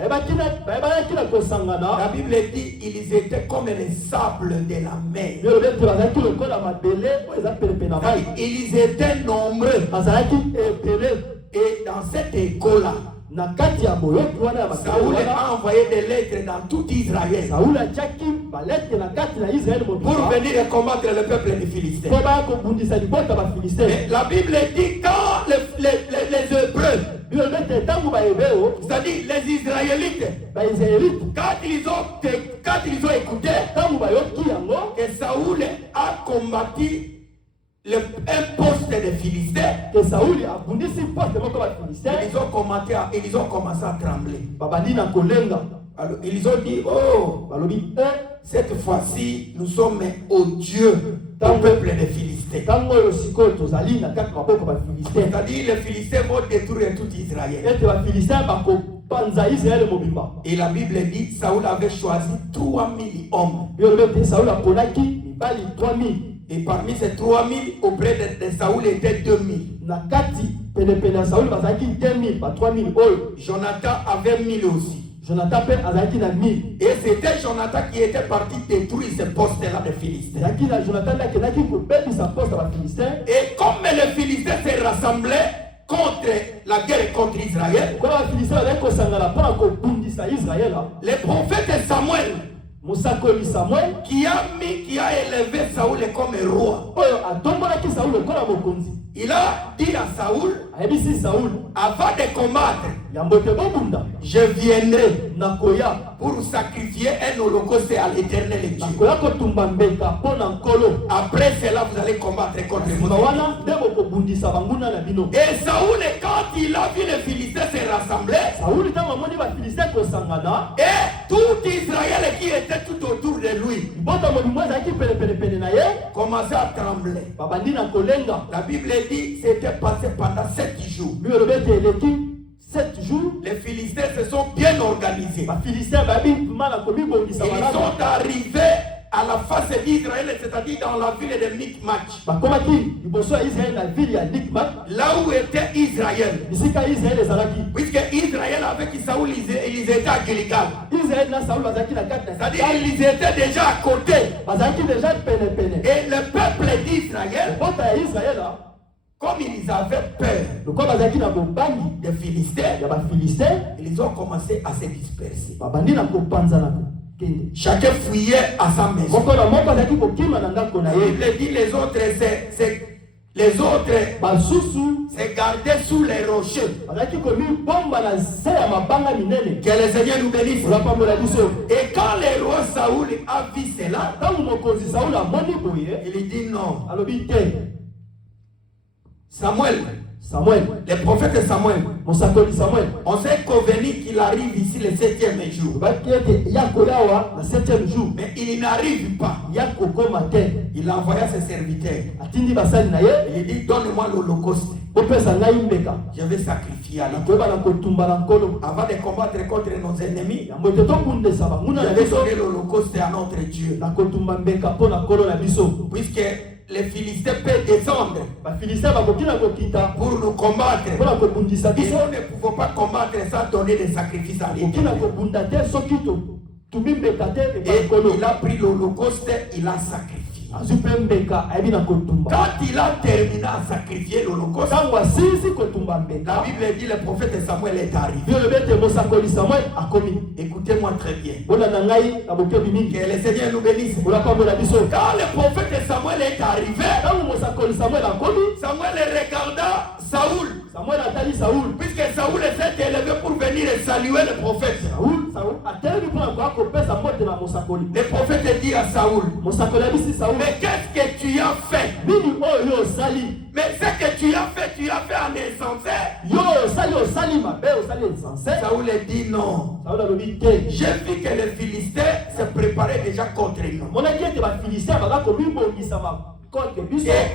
bayebaki na kosangana. La Bible dit ils étaient comme les sables de la mer. Bible elobi ete bazalaki lokola mabele oyo eza pelepe na mai. Ils étaient nombreux. Bazalaki ebele. Et dans cette école-là, Na kati ya boyoki wana ya Saoul bakele wana, a envoyé des lettres dans tout Israël Saoul atiaki balete na kati na Israël pour mobimba venir combattre le peuple des Philistins. mpo baya kobundisa libota bafilistin. Mais la Bible dit quand les Hébreux, Bible elobi ete ntango bayebeo c'est-à-dire les Israélites, baisraélite quand ils ont écouté ntango bayoki yango que Saoul a combattu un poste de Philistins, ke Sauli abundisi poste moko bafilistin, ils ont commencé à trembler. babandi na kolenga. Alors, ils ont dit, oh, Balobi cette fois-ci, nous sommes odieux au peuple des Philistins. ntango oyo sikoyo tozali na kati maboko bafilistin. C'est-à-dire les Philistins vont détruire tout Israël. ete bafilistin bakopanza Israël mobimba. Et la Bible dit, Saoul avait choisi 3000 hommes. Bible elobi ete Sauli aponaki mibali 3000. Et parmi ces 3000, auprès de Saoul étaient 2000. Na kati penepene ya Sauli bazalaki 2000 ba 3000 oyo. Jonathan avait 1000 aussi. Jonathan mpe azalaki na 1000. Et c'était Jonathan qui était parti détruire ce poste-là de Philistins. ezalaki na Jonathan nde akendaki kobebisa poste ya bafilistin. Et comme les Philistins se rassemblaient contre la guerre contre Israël, kola bafilistin bazalaki kosangana mpona kobundisa Israël, le prophète Samuel, mosakoli Samuel qui a élevé Saoul comme roi, oyo atombolaki Sauli lokola mokonzi, il a dit à Saoul, ayebisi Sauli avant de combattre, yambo te bobunda, je viendrai nakoya pour sacrifier un holocauste à l'Éternel Dieu. nakoya kotumba mbeka mpo na nkolo. Après cela, vous allez combattre contre nsima moi. wana nde bokobundisa banguna na bino. Et Saoul, quand il a vu les Philistins se rassembler, Sauli ntango amoni bafilistin kosangana, et tout Israël qui était tout autour de lui libota molimo ezalaki penepene na ye, commençait à trembler. babandi na kolenga. La Bible dit que c'était passé pendant 7 jours. Bible elobi ete eleki 7 jours. Les Philistins se sont bien organisés. bafilistin bayebi mpima na komibongisa Ils malamu. sont arrivés à la face d'Israël, c'est-à-dire dans la ville de Micmac, bakomaki liboso ya Israël na ville ya Mikmak, là où était Israël. bisika Israël ezalaki. Puisque Israël avec Saoul, ils étaient à Gilgal. Israël na Sauli bazalaki na kati na C'est-à-dire qu'ils étaient déjà à côté. bazalaki deja penepene. Et le peuple d'Israël, bota ya Israël comme ils avaient peur lokola bazalaki na bobangi des Philistins, ya bafilistin, ils ont commencé à se disperser. babandi na kopanzana kokende. Chacun fouillait à sa maison. moko na moko azalaki kokima na ndako na Il ye. dit les autres basusu se gardaient sous les rochers. bazalaki komibomba na se ya mabanga minene. Que le Seigneur nous bénisse. olapambola biso. Et quand le roi Saoul a vu cela, ntango mokonzi Sauli amoni boye, il dit non. alobi te. Samuel, Samuel, le prophète Samuel, mosakoli Samuel, on s'est convenu qu'il arrive ici le 7e jour. baki ete ya koyawa na 7e jour, Mais il n'arrive pas. ya kokoma te. Il a envoyé ses serviteurs. atindi basali na ye, Il dit donne-moi l'holocauste. bopesa ngai mbeka Je vais sacrifier à l'Éternel. nakoyeba na kotumba na nkolo. Avant de combattre contre nos ennemis, yango ete tokundesa banguna je na vais biso donner l'holocauste à notre Dieu. na kotumba mbeka mpo na nkolo na biso. Puisque les Philistins peuvent descendre bafilistin bakoki na kokita pour nous combattre. mpo na kobundisa Et biso. nous ne pouvons pas combattre sans donner des sacrifices à koki na l'Éternel. kobunda te soki totumi mbeka te epa Et nkolo. il a pris l'holocauste, il a sacrifié. Quand il a terminé à sacrifier l'Holocauste, la Bible dit le prophète Samuel est arrivé. Écoutez-moi très bien. Que le Seigneur nous bénisse. Quand le prophète Samuel est arrivé, Samuel regarda Saoul. Puisque Saoul s'est élevé pour venir et saluer le prophète. Le prophète dit à Saoul, mais qu'est-ce que tu as fait? Mais ce que tu as fait en insensé. Saoul dit non. J'ai vu que les Philistins se préparaient déjà contre nous. Et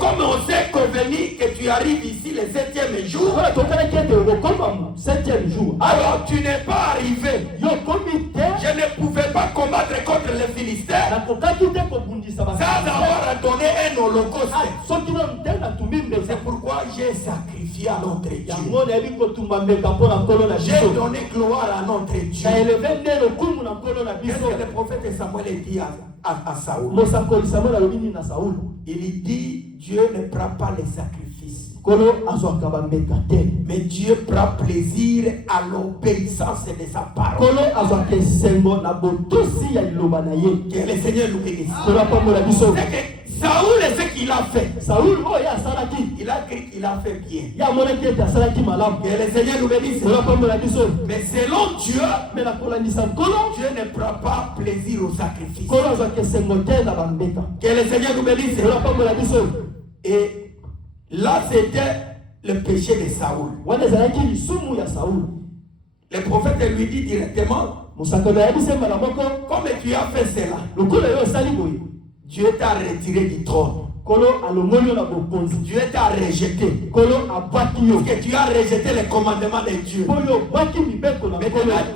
comme on s'est convenu que tu arrives ici le 7e jour, alors tu n'es pas arrivé. Je ne pouvais pas combattre contre les Philistins sans avoir donné un holocauste. C'est pourquoi j'ai sacrifié à notre Dieu. J'ai donné gloire à notre Dieu. Qu'est-ce que le prophète Samuel dit à Saoul? Il dit, Dieu ne prend pas les sacrifices, mais Dieu prend plaisir à l'obéissance de sa parole. Que le Seigneur nous bénisse. Saoul est ce qu'il a fait. Il a cru qu'il a fait bien. Que le Seigneur nous bénisse. Mais selon Dieu, Dieu ne prend pas plaisir au sacrifice. Que le Seigneur nous bénisse. Et là, c'était le péché de Saoul. Le prophète lui dit directement, comme tu as fait cela, Dieu t'a retiré du trône. Dieu t'a rejeté. Parce que tu as rejeté les commandements de Dieu. Maintenant,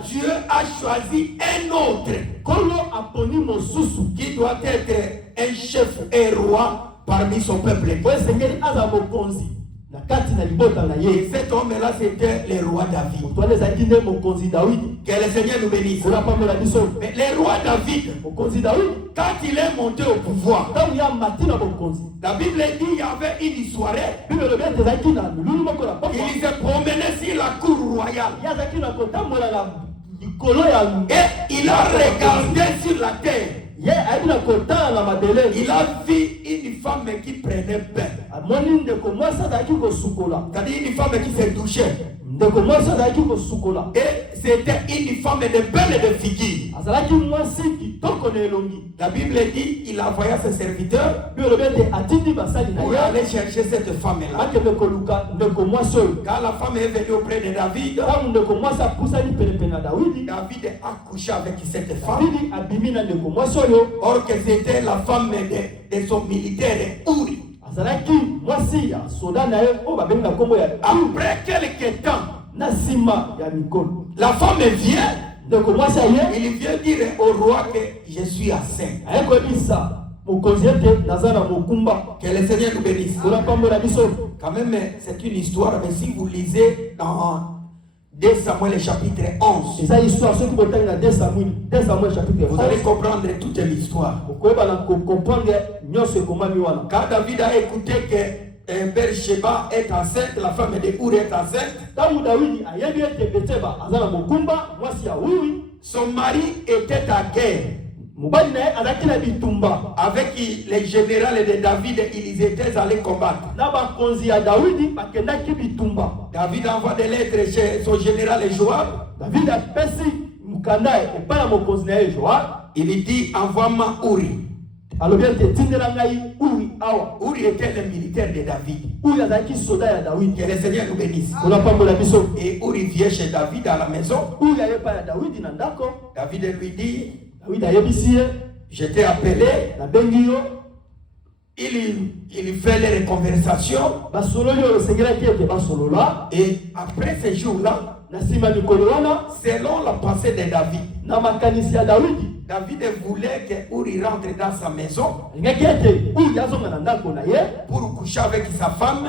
Dieu a choisi un autre qui doit être un chef et roi parmi son peuple. Et cet homme-là, c'était le roi David. Que le Seigneur nous bénisse. Mais le roi David, quand il est monté au pouvoir, la Bible dit qu'il y avait une soirée. Il s'est promené sur la cour royale. Et il a regardé sur la terre. Il a vu une femme qui prenait bain. C'est-à-dire une femme qui s'est douchée. Et c'était une femme de belle de figure. La Bible dit qu'il envoya ses serviteurs pour aller chercher cette femme-là. Quand la femme est venue auprès de David, David a couché avec cette femme. Or que c'était la femme de son militaire Uri. Après quelques temps, la femme vient. Il vient dire au roi que je suis enceinte. Que le Seigneur nous bénisse. Quand même, c'est une histoire, mais si vous lisez dans 2 Samuel chapitre 11, vous allez comprendre toute l'histoire. Quand David a écouté que Beersheba est enceinte, la femme de Uri est enceinte, son mari était à guerre avec les généraux de David. Ils étaient allés combattre. David envoie des lettres chez son général Joab. Il dit, envoie-moi Uri. Uri était le militaire de David. Que le Seigneur nous bénisse. Et Uri vient chez David à la maison. David lui dit, je t'ai appelé. Il fait les conversations. Et après ce jour-là, selon la pensée de David, David voulait que Uri rentre dans sa maison pour coucher avec sa femme,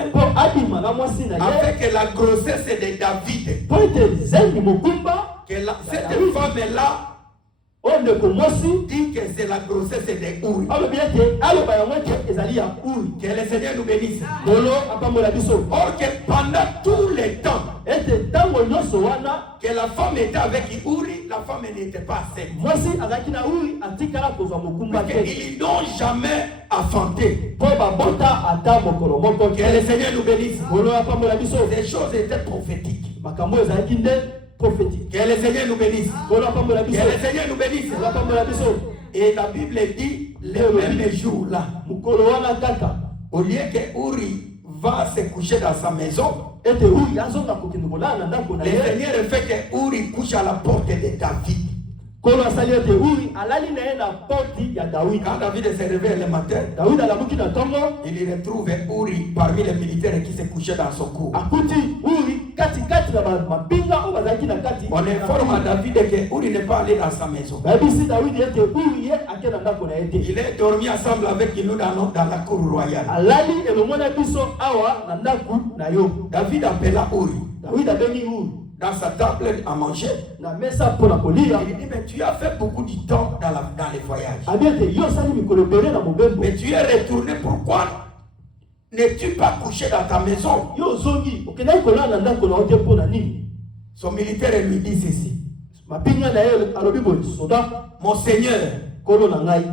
avec la grossesse de David. Que cette femme-là oyo ndeko mwasi dit que c'est la grossesse de Uri. alobi ete aloba yango ete ezali ya Uri. Que le Seigneur nous bénisse. Lolo apambola biso Or que pendant tout le temps ete ntango nyonso wana que la femme était avec Uri, la femme n'était pas enceinte. mwasi azalaki na Uri atikala kozwa mokumba Parce te qu'ils n'ont jamais enfanté. mpo babota ata mokolo moko Que te. le Seigneur nous bénisse. Lolo apambola biso Ces choses étaient prophétiques. makambo ezalaki nde prophétique. Que le Seigneur nous bénisse. Lolo apambola Que biso le Seigneur nous bénisse. Lolo apambola biso Et la Bible dit, le même jour-là, mokolo wana kaka au lieu que Uri va se coucher dans sa maison, ete Uri azonga kokende kolala na ndako na le ye. Seigneur fait que Uri couche à la porte de David. Kolo asali ete Uri alali na ye na porti ya Dawidi. Quand David se réveille le matin, Dawidi alamuki na ntongo il y retrouve Uri parmi les militaires qui se couchaient dans son cour. akuti Uri katikati na mapinga oyo bazalaki na kati. On informe à David que Uri n'est pas allé dans sa maison. bayebisi Dawidi ete Uri ye ake na ndako na ye te. Il est dormi ensemble avec nous dans la cour royale. alali elongo na biso awa na ndako na yo. David appela Uri Dawidi abengi Uri dans sa table à manger. na mesa mpo na kolia. Il dit, mais tu as fait beaucoup de temps dans les voyages. abi ete yo osali mikolo ebele na mobembo. Mais tu es retourné, pourquoi n'es-tu pas couché dans ta maison? yo ozongi okendaki kolala na ndako na yo te mpo na nini? Son militaire lui dit ceci. mapinga na ye alobi boye soda Mon Seigneur, kolo na ngai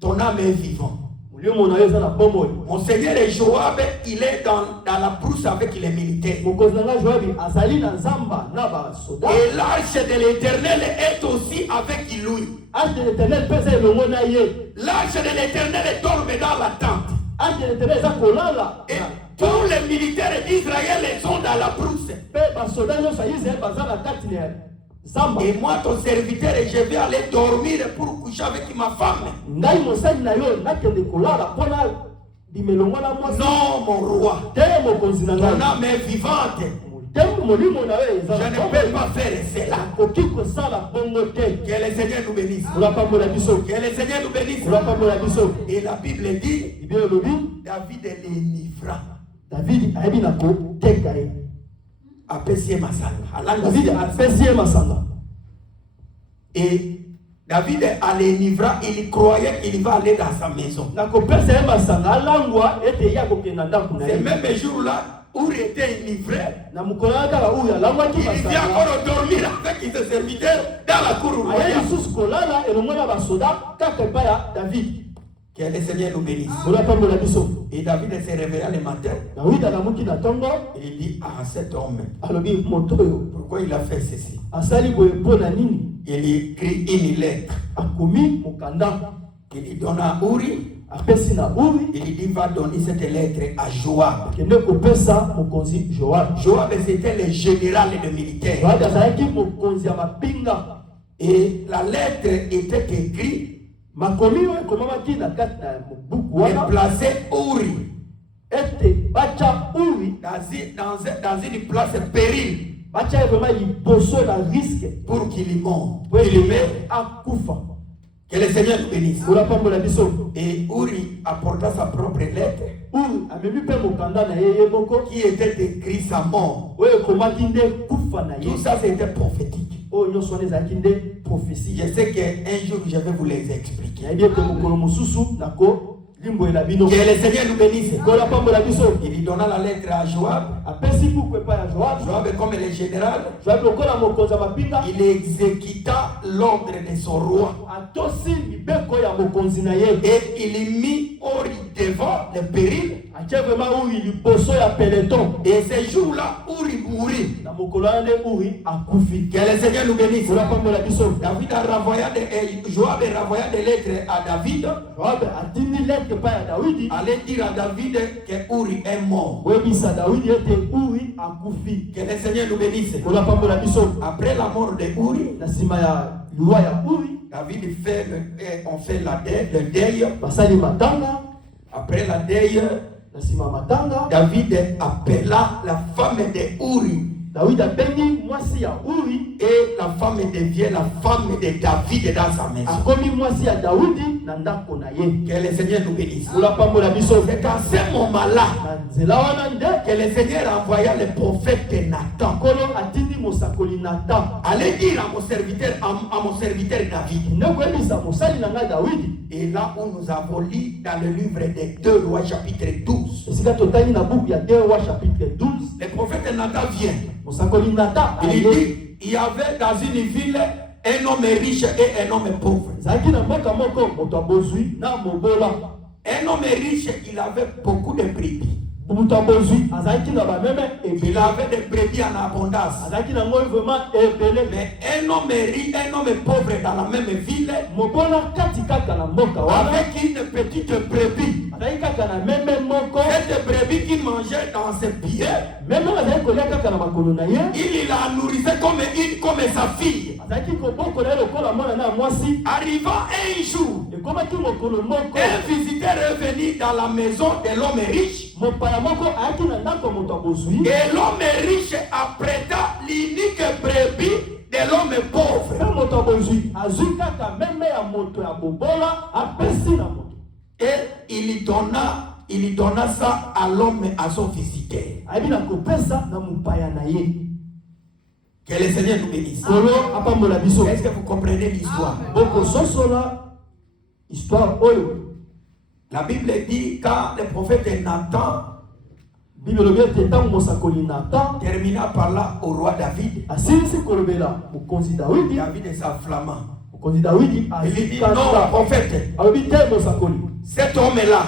ton âme est vivante. molimo na yo eza na bomoi. Mon Seigneur et Joab, il est dans la brousse avec les militaires. mokonzi na ngai Joabi azali na nzamba na basoda. Et l'arche de l'Éternel est aussi avec lui. arche de l'éternel mpe eza elongo na ye. L'arche de l'Éternel dorme dans la tente. arche de l'éternel eza kolala. Et tous les militaires d'Israël sont dans la brousse. mpe basoda nyonso ya Israel baza na kati na zamba. Et moi, ton serviteur, je vais aller dormir pour coucher avec ma femme. ngai mosali na yo nakende kolala mpo na bimelongo na mwasi. Non, mon roi. te mokonzi na Ton ngai. âme est vivante. te molimo na yo eza Je na ne bomoi. peux pas faire cela. okoki kosala bongo te. Que le Seigneur nous bénisse. olapambola biso. Que le Seigneur nous bénisse. olapambola biso. Et la Bible dit, ibie elobi David l'enivra. David ayebi na koteka ye. Apesi masanga. David apesi ye masanga. Et David à l'enivra, il croyait qu'il va aller dans sa maison. na kopesa ye masanga alangwa ete ye akokenda ndako na Ce ye. même jour-là, Uri était enivré. na mokolo ya kaka oyo alangwaki Il vient masanga. encore dormir avec ses serviteurs dans la cour aye royale. lisusu kolala elongo na basoda kaka epai ya David. Que le Seigneur nous bénisse. olapambola biso. Et David se réveilla le matin. Dawidi alamuki na ntongo Il dit à cet homme, alobi moto oyo pourquoi il a fait ceci? asali boye mpo na nini? Il écrit une lettre. akomi mokanda Il lui donne à Uri. apesi na Uri Il dit, va donner cette lettre à Joab. kende kopesa mokonzi Joabi. Joab, c'était le général de militaires. Joabi azalaki mokonzi ya mapinga. Et la lettre était écrite makomi oyo ekomamaki na kati na buku et wana placée Uri ete batya Uri dans une place péril batya ye vraimen liboso na riske pour qu'il meure. po ete akufa. Que le Seigneur nous bénisse. olapambola biso. Et Uri apporta sa propre lettre Uri amemi mpe mokanda na ye moko qui était écrit sa mort. oyo ekomaki nde kufa na ye. Tout ça, c'était prophétique. oyo nyonso wana ezalaki nde prophétie. Je sais qu'un jour, je vais vous les expliquer. nayebi ete mokolo mosusu nakolimboyela bino. Que le Seigneur nous bénisse. olapambola biso. Il lui donna la lettre à Joab. apesi buku epai ya Joabi. Joab, comme le général, Joabi lokola mokonzi ya mapinga il exécuta l'ordre de son roi. atosi mibeko ya mokonzi na ye. Et il mit Uri devant le péril. atie vraimen Uri liboso ya peloton. Et ce jour-là, Uri mourut. na mokolo wana nde Uri akufi. Que le Seigneur nous bénisse. olapambola biso. David a renvoyé Joab a renvoyé des lettres à David. Joabi atindi lettre epai ya Dawidi. Allez dire à David que Uri est mort. oyebisa Dawidi ete Uri akufi. Que le Seigneur nous bénisse. olapambola biso. Après la mort de Uri, na nsima ya liwa ya Uri David on fait le deuil. basali matanga. Après la deuil, na nsima ya matanga David appela la femme de Uri. Dawidi abengi mwasi ya Uri. Et la femme devient la femme de David dans sa maison. akomi mwasi ya Dawidi na ndako na ye. Que le Seigneur nous bénisse. olapambola biso. C'est qu'à ce moment-là na nzela wana nde que le Seigneur envoya le prophète Nathan. nkolo atindi mosakoli Nathan. Allez dire à mon serviteur David. Et là où nous avons lu dans le livre des 2 Rois chapitre 12. Le prophète Nathan vient. Il dit, il y avait dans une ville un homme riche et un homme pauvre. Un homme riche, il avait beaucoup de brebis. Il avait des brebis en abondance. Mais un homme riche, un homme pauvre dans la même ville, avec une petite brebis. Cette brebis qui mangeait dans ses pieds, il la nourrissait comme sa fille. Arrivant un jour, un visiteur est venu dans la maison de l'homme riche. Et l'homme riche apprêta l'unique brebis de l'homme pauvre. Et il donna ça à l'homme, à son visiteur. Que le Seigneur nous bénisse. Est-ce que vous comprenez l'histoire? La Bible dit quand le prophète Nathan termina par là au roi David. David est sa flamand. Il dit non, prophète, cet homme-là,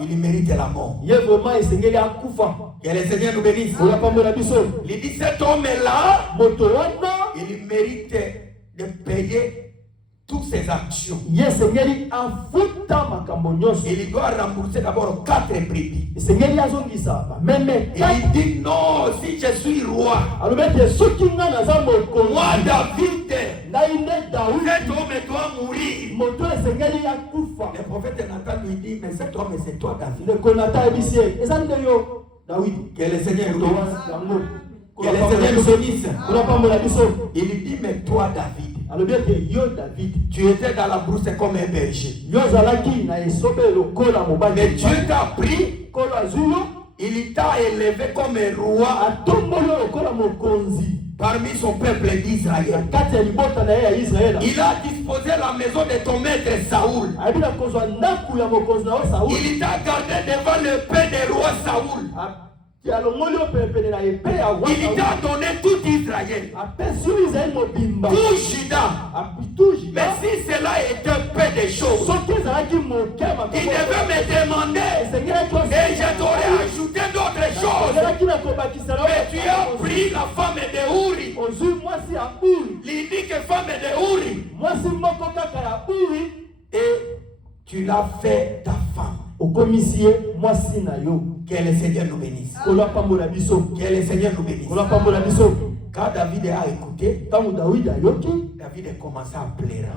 il mérite la mort. Que le Seigneur nous bénisse. Il dit cet homme-là, il mérite de payer toutes ses actions. Il doit rembourser d'abord 4 brebis. Il dit non, si je suis roi, moi David, cet homme doit mourir. Le prophète Nathan lui dit, mais cet homme c'est toi David. Que le Seigneur nous bénisse. Il lui dit, mais toi David, tu étais dans la brousse comme un berger. Mais Dieu t'a pris, il t'a élevé comme un roi parmi son peuple d'Israël. Il a disposé la maison de ton maître Saoul. Il t'a gardé devant le père du roi Saoul. Il t'a donné tout Israël, tout Juda. Mais si cela était peu de choses, il devait me demander et je t'aurais ajouté d'autres choses. Mais tu as pris la femme de Uri, l'unique femme de Uri, et tu l'as fait ta femme. Que le Seigneur nous bénisse. Que le Seigneur nous bénisse. Quand David a écouté, David a commencé à pleurer.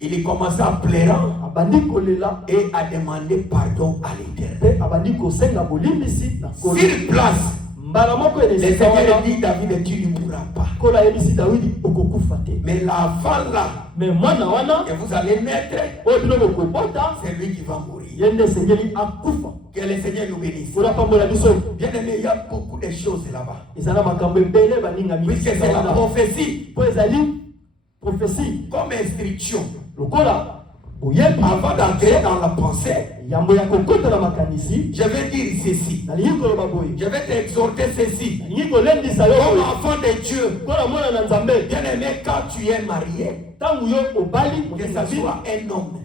Il commençait à pleurer et à demander pardon à l'Éternel. Sur place, le Seigneur dit David, tu ne mourras pas. Mais la femme là, que vous allez naître, c'est lui qui va mourir. Que le Seigneur nous bénisse. Bien aimé, il y a beaucoup de choses là-bas. Puisque c'est la prophétie. Comme instruction. Avant d'entrer dans la pensée, je vais dire ceci. Je vais t'exhorter ceci. Comme enfant de Dieu, bien aimé, quand tu es marié, que ce soit un homme,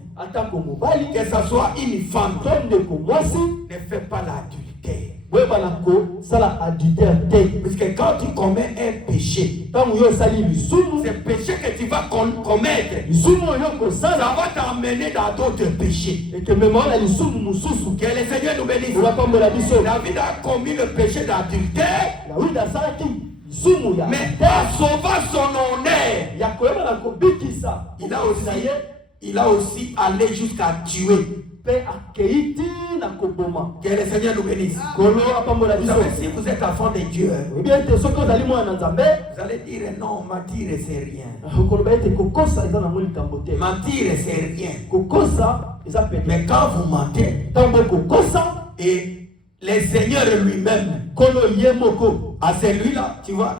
que ce soit une femme, ne fais pas l'adultère. Parce que quand tu commets un péché, ce péché que tu vas commettre, ça va t'emmener dans d'autres péchés. Que le Seigneur nous bénisse. David a commis le péché d'adultère, mais en sauvant son honneur, il a aussi allé jusqu'à tuer. Que le Seigneur nous bénisse. Vous savez, si vous êtes enfant de Dieu, vous allez dire non, mentir c'est rien. Mentir c'est rien. Mais quand vous mentez et le Seigneur lui-même, Kolo Yemoko. à celui-là, tu vois.